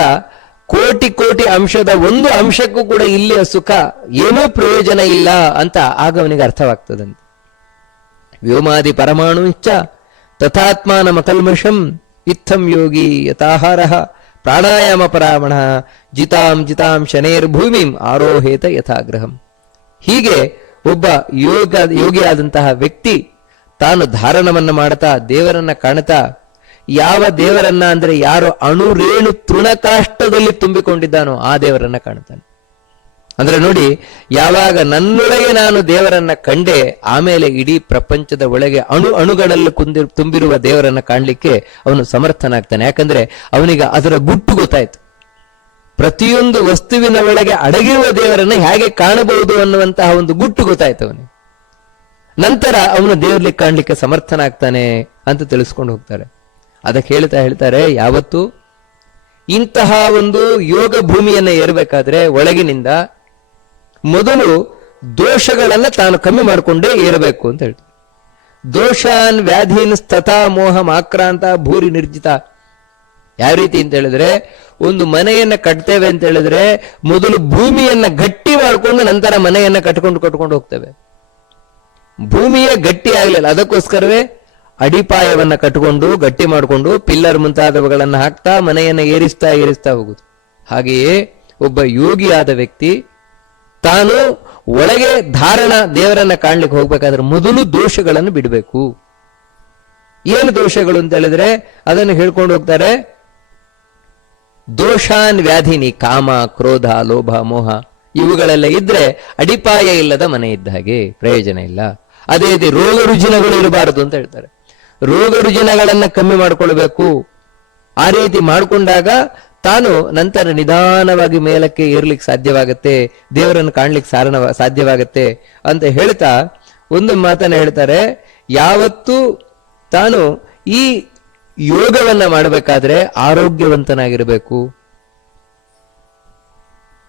ಕೋಟಿ ಅಂಶದ ಒಂದು ಅಂಶಕ್ಕೂ ಕೂಡ ಇಲ್ಲಿಯ ಸುಖ ಏನೂ ಪ್ರಯೋಜನ ಇಲ್ಲ ಅಂತ ಆಗ ಅವನಿಗೆ ಅರ್ಥವಾಗ್ತದಂತೆ. ವ್ಯೋಮಾದಿ ಪರಮಾಣು ಇಚ್ಛ ತಥಾತ್ಮಾನಮಕಲ್ಮಷಂ ಇತ್ತಂ ಯೋಗಿ ಯಥಾಹಾರ ಪ್ರಾಣಾಯಾಮ ಪರಾಮಣ ಜಿತಾಂ ಶನೇರ್ಭೂಮಿಂ ಆರೋಹೇತ ಯಥಾಗ್ರಹಂ. ಹೀಗೆ ಒಬ್ಬ ಯೋಗಿಯಾದಂತಹ ವ್ಯಕ್ತಿ ತಾನು ಧಾರಣವನ್ನ ಮಾಡ್ತಾ ದೇವರನ್ನ ಕಾಣ್ತಾ, ಯಾವ ದೇವರನ್ನ ಅಂದ್ರೆ ಯಾರು ಅಣುರೇಣು ತೃಣಕಾಷ್ಟದಲ್ಲಿ ತುಂಬಿಕೊಂಡಿದ್ದಾನೋ ಆ ದೇವರನ್ನ ಕಾಣ್ತಾನೆ. ಅಂದ್ರೆ ನೋಡಿ, ಯಾವಾಗ ನನ್ನೊಳಗೆ ನಾನು ದೇವರನ್ನ ಕಂಡೆ, ಆಮೇಲೆ ಇಡೀ ಪ್ರಪಂಚದ ಒಳಗೆ ಅಣುಗಳಲ್ಲಿ ತುಂಬಿರುವ ದೇವರನ್ನ ಕಾಣ್ಲಿಕ್ಕೆ ಅವನು ಸಮರ್ಥನಾಗ್ತಾನೆ. ಯಾಕಂದ್ರೆ ಅವನಿಗೆ ಅದರ ಗುಟ್ಟು ಗೊತ್ತಾಯ್ತು. ಪ್ರತಿಯೊಂದು ವಸ್ತುವಿನ ಒಳಗೆ ಅಡಗಿರುವ ದೇವರನ್ನ ಹೇಗೆ ಕಾಣಬಹುದು ಅನ್ನುವಂತಹ ಒಂದು ಗುಟ್ಟು ಗೊತ್ತಾಯ್ತು ಅವನಿಗೆ. ನಂತರ ಅವನು ದೇವರಲ್ಲಿ ಕಾಣ್ಲಿಕ್ಕೆ ಸಮರ್ಥನಾಗ್ತಾನೆ ಅಂತ ತಿಳಿಸ್ಕೊಂಡು ಹೋಗ್ತಾರೆ. ಅದಕ್ಕೆ ಹೇಳ್ತಾರೆ, ಯಾವತ್ತು ಇಂತಹ ಒಂದು ಯೋಗ ಭೂಮಿಯನ್ನ ಏರ್ಬೇಕಾದ್ರೆ ಒಳಗಿನಿಂದ ಮೊದಲು ದೋಷಗಳನ್ನ ತಾನು ಕಮ್ಮಿ ಮಾಡಿಕೊಂಡೇ ಇರಬೇಕು ಅಂತ ಹೇಳ್ತಾರೆ. ದೋಷಾನ್ ವ್ಯಾಧೀನ್ ಸ್ಥತಾ ಮೋಹಂ ಆಕ್ರಾಂತ ಭೂರಿ ನಿರ್ಜಿತ. ಯಾವ ರೀತಿ ಅಂತ ಹೇಳಿದ್ರೆ, ಒಂದು ಮನೆಯನ್ನ ಕಟ್ತೇವೆ ಅಂತ ಹೇಳಿದ್ರೆ ಮೊದಲು ಭೂಮಿಯನ್ನ ಗಟ್ಟಿ ಮಾಡಿಕೊಂಡು ನಂತರ ಮನೆಯನ್ನ ಕಟ್ಕೊಂಡು ಹೋಗ್ತೇವೆ. ಭೂಮಿಯೇ ಗಟ್ಟಿ ಆಗ್ಲಿಲ್ಲ, ಅದಕ್ಕೋಸ್ಕರವೇ ಅಡಿಪಾಯವನ್ನ ಕಟ್ಟಿಕೊಂಡು ಗಟ್ಟಿ ಮಾಡಿಕೊಂಡು ಪಿಲ್ಲರ್ ಮುಂತಾದವುಗಳನ್ನ ಹಾಕ್ತಾ ಮನೆಯನ್ನ ಏರಿಸ್ತಾ ಹೋಗುದು. ಹಾಗೆಯೇ ಒಬ್ಬ ಯೋಗಿಯಾದ ವ್ಯಕ್ತಿ ತಾನು ಒಳಗೆ ಧಾರಣ ದೇವರನ್ನ ಕಾಣ್ಲಿಕ್ಕೆ ಹೋಗ್ಬೇಕಾದ್ರೆ ಮೊದಲು ದೋಷಗಳನ್ನು ಬಿಡಬೇಕು. ಏನು ದೋಷಗಳು ಅಂತ ಹೇಳಿದ್ರೆ ಅದನ್ನು ಹೇಳ್ಕೊಂಡು ಹೋಗ್ತಾರೆ. ದೋಷಾನ್ ವ್ಯಾಧಿನಿ ಕಾಮ, ಕ್ರೋಧ, ಲೋಭ, ಮೋಹ ಇವುಗಳೆಲ್ಲ ಇದ್ರೆ ಅಡಿಪಾಯ ಇಲ್ಲದ ಮನೆ ಇದ್ದ ಹಾಗೆ, ಪ್ರಯೋಜನ ಇಲ್ಲ. ಅದೇ ರೀತಿ ರೋಗ ರುಜಿನಗಳು ಇರಬಾರದು ಅಂತ ಹೇಳ್ತಾರೆ. ರೋಗ ರುಜಿನಗಳನ್ನ ಕಮ್ಮಿ ಮಾಡ್ಕೊಳ್ಬೇಕು. ಆ ರೀತಿ ಮಾಡಿಕೊಂಡಾಗ ತಾನು ನಂತರ ನಿಧಾನವಾಗಿ ಮೇಲಕ್ಕೆ ಏರ್ಲಿಕ್ಕೆ ಸಾಧ್ಯವಾಗತ್ತೆ, ದೇವರನ್ನು ಕಾಣ್ಲಿಕ್ಕೆ ಸಾಧ್ಯವಾಗತ್ತೆ ಅಂತ ಹೇಳ್ತಾ ಒಂದು ಮಾತನ್ನ ಹೇಳ್ತಾರೆ. ಯಾವತ್ತು ತಾನು ಈ ಯೋಗವನ್ನ ಮಾಡಬೇಕಾದ್ರೆ ಆರೋಗ್ಯವಂತನಾಗಿರಬೇಕು.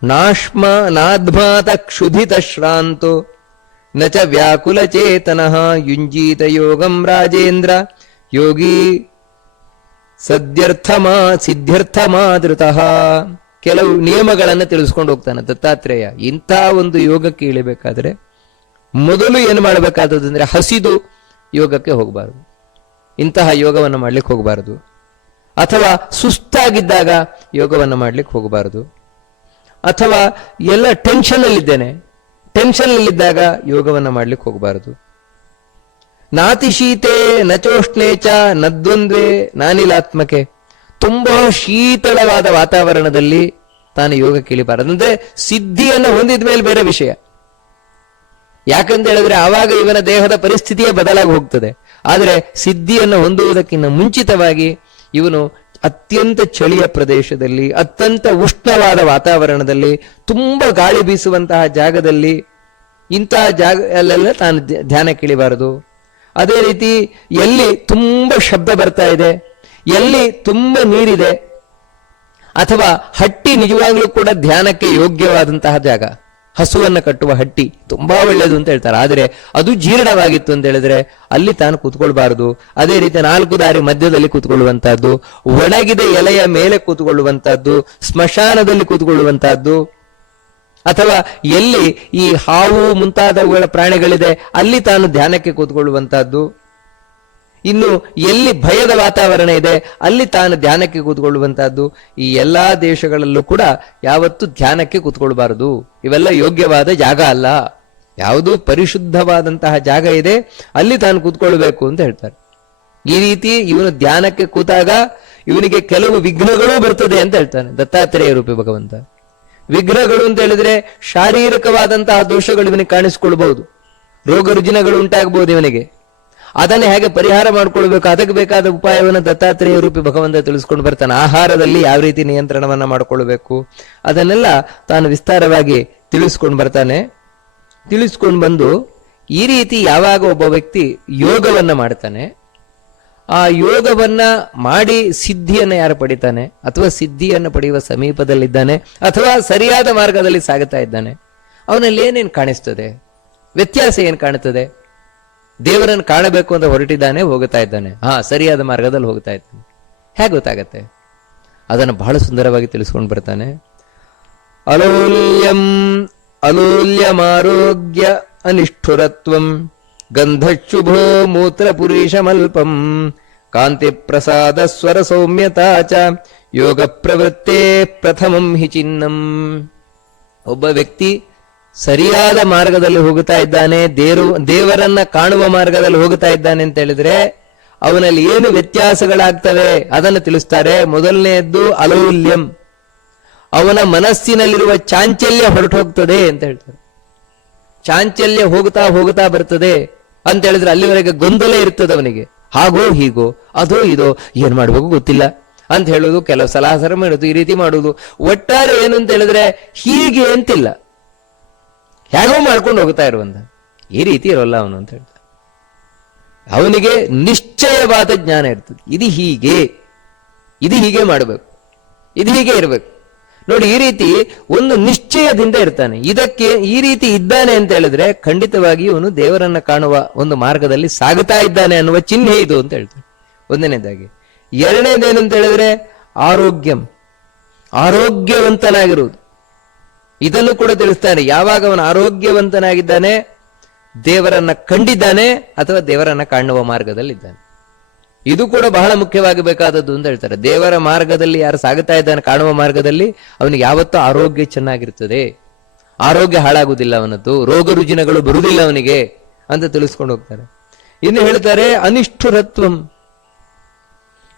ನಾದ್ಮಾತ ಕ್ಷುಧಿತ ಶ್ರಾಂತು ನಚ ವ್ಯಾಕುಲ ಚೇತನಃ ಯುಂಜೀತ ಯೋಗಂ ರಾಜೇಂದ್ರ ಯೋಗಿ ಸಿದ್ಧ್ಯರ್ಥಮಾದೃತಃ. ಕೆಲವು ನಿಯಮಗಳನ್ನು ತಿಳಿಸ್ಕೊಂಡು ಹೋಗ್ತಾನೆ ದತ್ತಾತ್ರೇಯ. ಇಂಥ ಒಂದು ಯೋಗಕ್ಕೆ ಇಳಿಬೇಕಾದ್ರೆ ಮೊದಲು ಏನು ಮಾಡಬೇಕಾದ್ರೆ ಹಸಿದು ಯೋಗಕ್ಕೆ ಹೋಗಬಾರದು, ಇಂತಹ ಯೋಗವನ್ನು ಮಾಡ್ಲಿಕ್ಕೆ ಹೋಗಬಾರದು. ಅಥವಾ ಸುಸ್ತಾಗಿದ್ದಾಗ ಯೋಗವನ್ನು ಮಾಡ್ಲಿಕ್ಕೆ ಹೋಗಬಾರದು. ಅಥವಾ ಎಲ್ಲ ಟೆನ್ಷನ್ ಅಲ್ಲಿದ್ದಾಗ ಯೋಗವನ್ನು ಮಾಡ್ಲಿಕ್ಕೆ ಹೋಗಬಾರದು. ನಾತಿಶೀತೆ ನಚೋಷ್ಣೇಚ ನದ್ವಂದ್ವೇ ನಾನಿಲಾತ್ಮಕೆ. ತುಂಬಾ ಶೀತಳವಾದ ವಾತಾವರಣದಲ್ಲಿ ತಾನು ಯೋಗಕ್ಕೆ ಇಳಿಬಾರದು. ಅಂದ್ರೆ ಸಿದ್ಧಿಯನ್ನು ಹೊಂದಿದ ಮೇಲೆ ಬೇರೆ ವಿಷಯ. ಯಾಕಂತ ಹೇಳಿದ್ರೆ ಆವಾಗ ಇವನ ದೇಹದ ಪರಿಸ್ಥಿತಿಯೇ ಬದಲಾಗಿ ಹೋಗ್ತದೆ. ಆದರೆ ಸಿದ್ಧಿಯನ್ನು ಹೊಂದುವುದಕ್ಕಿಂತ ಮುಂಚಿತವಾಗಿ ಇವನು ಅತ್ಯಂತ ಚಳಿಯ ಪ್ರದೇಶದಲ್ಲಿ, ಅತ್ಯಂತ ಉಷ್ಣವಾದ ವಾತಾವರಣದಲ್ಲಿ, ತುಂಬಾ ಗಾಳಿ ಬೀಸುವಂತಹ ಜಾಗದಲ್ಲಿ, ಇಂತಹ ಜಾಗಲ್ಲೆಲ್ಲ ತಾನು ಧ್ಯಾನಕ್ಕೆ ಇಳಿಬಾರದು. ಅದೇ ರೀತಿ ಎಲ್ಲಿ ತುಂಬಾ ಶಬ್ದ ಬರ್ತಾ ಇದೆ, ಎಲ್ಲಿ ತುಂಬಾ ನೀರಿದೆ, ಅಥವಾ ಹಟ್ಟಿ ನಿಜವಾಗ್ಲೂ ಕೂಡ ಧ್ಯಾನಕ್ಕೆ ಯೋಗ್ಯವಾದಂತಹ ಜಾಗ. ಹಸುವನ್ನು ಕಟ್ಟುವ ಹಟ್ಟಿ ತುಂಬಾ ಒಳ್ಳೆಯದು ಅಂತ ಹೇಳ್ತಾರೆ. ಆದರೆ ಅದು ಜೀರ್ಣವಾಗಿತ್ತು ಅಂತ ಹೇಳಿದ್ರೆ ಅಲ್ಲಿ ತಾನು ಕೂತ್ಕೊಳ್ಬಾರದು. ಅದೇ ರೀತಿ 4 ದಾರಿ ಮಧ್ಯದಲ್ಲಿ ಕೂತ್ಕೊಳ್ಳುವಂತಹದ್ದು, ಒಣಗಿದ ಎಲೆಯ ಮೇಲೆ ಕೂತ್ಕೊಳ್ಳುವಂತಹದ್ದು, ಸ್ಮಶಾನದಲ್ಲಿ ಕೂತ್ಕೊಳ್ಳುವಂತಹದ್ದು, ಅಥವಾ ಎಲ್ಲಿ ಈ ಹಾವು ಮುಂತಾದವುಗಳ ಪ್ರಾಣಿಗಳಿದೆ ಅಲ್ಲಿ ತಾನು ಧ್ಯಾನಕ್ಕೆ ಕೂತ್ಕೊಳ್ಳುವಂತಹದ್ದು, ಇನ್ನು ಎಲ್ಲಿ ಭಯದ ವಾತಾವರಣ ಇದೆ ಅಲ್ಲಿ ತಾನು ಧ್ಯಾನಕ್ಕೆ ಕೂತ್ಕೊಳ್ಳುವಂತಹದ್ದು. ಈ ಎಲ್ಲಾ ದೇಶಗಳಲ್ಲೂ ಕೂಡ ಯಾವತ್ತು ಧ್ಯಾನಕ್ಕೆ ಕೂತ್ಕೊಳ್ಬಾರದು. ಇವೆಲ್ಲ ಯೋಗ್ಯವಾದ ಜಾಗ ಅಲ್ಲ. ಯಾವುದು ಪರಿಶುದ್ಧವಾದಂತಹ ಜಾಗ ಇದೆ ಅಲ್ಲಿ ತಾನು ಕೂತ್ಕೊಳ್ಬೇಕು ಅಂತ ಹೇಳ್ತಾರೆ. ಈ ರೀತಿ ಇವನು ಧ್ಯಾನಕ್ಕೆ ಕೂತಾಗ ಇವನಿಗೆ ಕೆಲವು ವಿಘ್ನಗಳು ಬರ್ತದೆ ಅಂತ ಹೇಳ್ತಾನೆ ದತ್ತಾತ್ರೇಯ ರೂಪಿ ಭಗವಂತ. ವಿಘ್ನಗಳು ಅಂತ ಹೇಳಿದ್ರೆ ಶಾರೀರಿಕವಾದಂತಹ ದೋಷಗಳು ಇವನಿಗೆ ಕಾಣಿಸಿಕೊಳ್ಬಹುದು, ರೋಗ ರುಜಿನಗಳು ಉಂಟಾಗಬಹುದು ಇವನಿಗೆ. ಅದನ್ನು ಹೇಗೆ ಪರಿಹಾರ ಮಾಡ್ಕೊಳ್ಬೇಕು, ಅದಕ್ಕೆ ಬೇಕಾದ ಉಪಾಯವನ್ನು ದತ್ತಾತ್ರೇಯ ರೂಪಿ ಭಗವಂತ ತಿಳಿಸ್ಕೊಂಡು ಬರ್ತಾನೆ. ಆಹಾರದಲ್ಲಿ ಯಾವ ರೀತಿ ನಿಯಂತ್ರಣವನ್ನ ಮಾಡಿಕೊಳ್ಬೇಕು ಅದನ್ನೆಲ್ಲ ತಾನು ವಿಸ್ತಾರವಾಗಿ ತಿಳಿಸ್ಕೊಂಡು ಬರ್ತಾನೆ. ತಿಳಿಸ್ಕೊಂಡು ಬಂದು ಈ ರೀತಿ ಯಾವಾಗ ಒಬ್ಬ ವ್ಯಕ್ತಿ ಯೋಗವನ್ನ ಮಾಡ್ತಾನೆ, ಆ ಯೋಗವನ್ನ ಮಾಡಿ ಸಿದ್ಧಿಯನ್ನ ಯಾರು ಪಡಿತಾನೆ, ಅಥವಾ ಸಿದ್ಧಿಯನ್ನು ಪಡೆಯುವ ಸಮೀಪದಲ್ಲಿದ್ದಾನೆ, ಅಥವಾ ಸರಿಯಾದ ಮಾರ್ಗದಲ್ಲಿ ಸಾಗುತ್ತಾ ಇದ್ದಾನೆ, ಅವನಲ್ಲಿ ಏನೇನು ಕಾಣಿಸ್ತದೆ, ವ್ಯತ್ಯಾಸ ಏನು ಕಾಣುತ್ತದೆ? ದೇವರನ್ನು ಕಾಣಬೇಕು ಅಂತ ಹೊರಟಿದ್ದಾನೆ, ಹೋಗುತ್ತಾ ಇದ್ದಾನೆ, ಸರಿಯಾದ ಮಾರ್ಗದಲ್ಲಿ ಹೋಗ್ತಾ ಇದ್ದಾನೆ, ಹೇಗೆ ಗೊತ್ತಾಗತ್ತೆ? ಅದನ್ನು ಬಹಳ ಸುಂದರವಾಗಿ ತಿಳಿಸ್ಕೊಂಡು ಬರ್ತಾನೆ. ಅಲೋಲ್ಯಮಾರೋಗ್ಯ ಅನಿಷ್ಠುರತ್ವಂ ಗಂಧಶುಭೋ ಮೂತ್ರ ಪುರೀಶಮಲ್ಪಂ ಕಾಂತಿ ಪ್ರಸಾದ ಸ್ವರ ಸೌಮ್ಯತಾಚ ಯೋಗ ಪ್ರವೃತ್ತೇ ಪ್ರಥಮಂ ಹಿ ಚಿನ್ನಂ. ಒಬ್ಬ ವ್ಯಕ್ತಿ ಸರಿಯಾದ ಮಾರ್ಗದಲ್ಲಿ ಹೋಗುತ್ತಾ ಇದ್ದಾನೆ, ದೇವರನ್ನ ಕಾಣುವ ಮಾರ್ಗದಲ್ಲಿ ಹೋಗುತ್ತಾ ಇದ್ದಾನೆ ಅಂತ ಹೇಳಿದ್ರೆ ಅವನಲ್ಲಿ ಏನು ವ್ಯತ್ಯಾಸಗಳಾಗ್ತವೆ ಅದನ್ನು ತಿಳಿಸ್ತಾರೆ. ಮೊದಲನೆಯದ್ದು ಅಲೌಲ್ಯಂ, ಅವನ ಮನಸ್ಸಿನಲ್ಲಿರುವ ಚಾಂಚಲ್ಯ ಹೊರಟು ಹೋಗ್ತದೆ ಅಂತ ಹೇಳ್ತಾರೆ. ಚಾಂಚಲ್ಯ ಹೋಗುತ್ತಾ ಬರ್ತದೆ ಅಂತ ಹೇಳಿದ್ರೆ ಅಲ್ಲಿವರೆಗೆ ಗೊಂದಲ ಇರ್ತದೆ ಅವನಿಗೆ. ಹಾಗೋ ಹೀಗೋ ಅದೋ ಇದೋ ಏನ್ ಮಾಡ್ಬೇಕು ಗೊತ್ತಿಲ್ಲ ಅಂತ ಹೇಳುದು, ಕೆಲವು ಸಲಹೆ ಮಾಡುದು, ಈ ರೀತಿ ಮಾಡುದು. ಒಟ್ಟಾರೆ ಏನು ಅಂತ ಹೇಳಿದ್ರೆ ಹೀಗೆ ಅಂತಿಲ್ಲ, ಹೇಗೋ ಮಾಡ್ಕೊಂಡು ಹೋಗ್ತಾ ಇರುವಂತ ಈ ರೀತಿ ಇರೋಲ್ಲ ಅವನು ಅಂತ ಹೇಳ್ತಾರೆ. ಅವನಿಗೆ ನಿಶ್ಚಯವಾದ ಜ್ಞಾನ ಇರ್ತದೆ. ಇದು ಹೀಗೆ ಮಾಡಬೇಕು, ಇದು ಹೀಗೆ ಇರಬೇಕು. ನೋಡಿ, ಈ ರೀತಿ ಒಂದು ನಿಶ್ಚಯದಿಂದ ಇರ್ತಾನೆ. ಇದಕ್ಕೆ ಈ ರೀತಿ ಇದ್ದಾನೆ ಅಂತ ಹೇಳಿದ್ರೆ ಖಂಡಿತವಾಗಿ ಇವನು ದೇವರನ್ನ ಕಾಣುವ ಒಂದು ಮಾರ್ಗದಲ್ಲಿ ಸಾಗುತ್ತಾ ಇದ್ದಾನೆ ಅನ್ನುವ ಚಿಹ್ನೆ ಇದು ಅಂತ ಹೇಳ್ತಾರೆ, ಒಂದನೇದಾಗಿ. ಎರಡನೇದೇನು ಅಂತ ಹೇಳಿದ್ರೆ ಆರೋಗ್ಯಂ, ಆರೋಗ್ಯವಂತನಾಗಿರುವುದು. ಇದನ್ನು ಕೂಡ ತಿಳಿಸ್ತಾನೆ. ಯಾವಾಗ ಅವನು ಆರೋಗ್ಯವಂತನಾಗಿದ್ದಾನೆ, ದೇವರನ್ನ ಕಂಡಿದ್ದಾನೆ ಅಥವಾ ದೇವರನ್ನ ಕಾಣುವ ಮಾರ್ಗದಲ್ಲಿದ್ದಾನೆ. ಇದು ಕೂಡ ಬಹಳ ಮುಖ್ಯವಾಗಿ ಬೇಕಾದದ್ದು ಅಂತ ಹೇಳ್ತಾರೆ. ದೇವರ ಮಾರ್ಗದಲ್ಲಿ ಯಾರು ಸಾಗುತ್ತಾ ಇದ್ದಾನೆ, ಕಾಣುವ ಮಾರ್ಗದಲ್ಲಿ, ಅವನಿಗೆ ಯಾವತ್ತೂ ಆರೋಗ್ಯ ಚೆನ್ನಾಗಿರ್ತದೆ, ಆರೋಗ್ಯ ಹಾಳಾಗುವುದಿಲ್ಲ, ಅವನದ್ದು ರೋಗ ರುಜಿನಗಳು ಬರುವುದಿಲ್ಲ ಅವನಿಗೆ ಅಂತ ತಿಳಿಸ್ಕೊಂಡು ಹೋಗ್ತಾರೆ. ಇನ್ನು ಹೇಳ್ತಾರೆ ಅನಿಷ್ಠುರತ್ವಂ.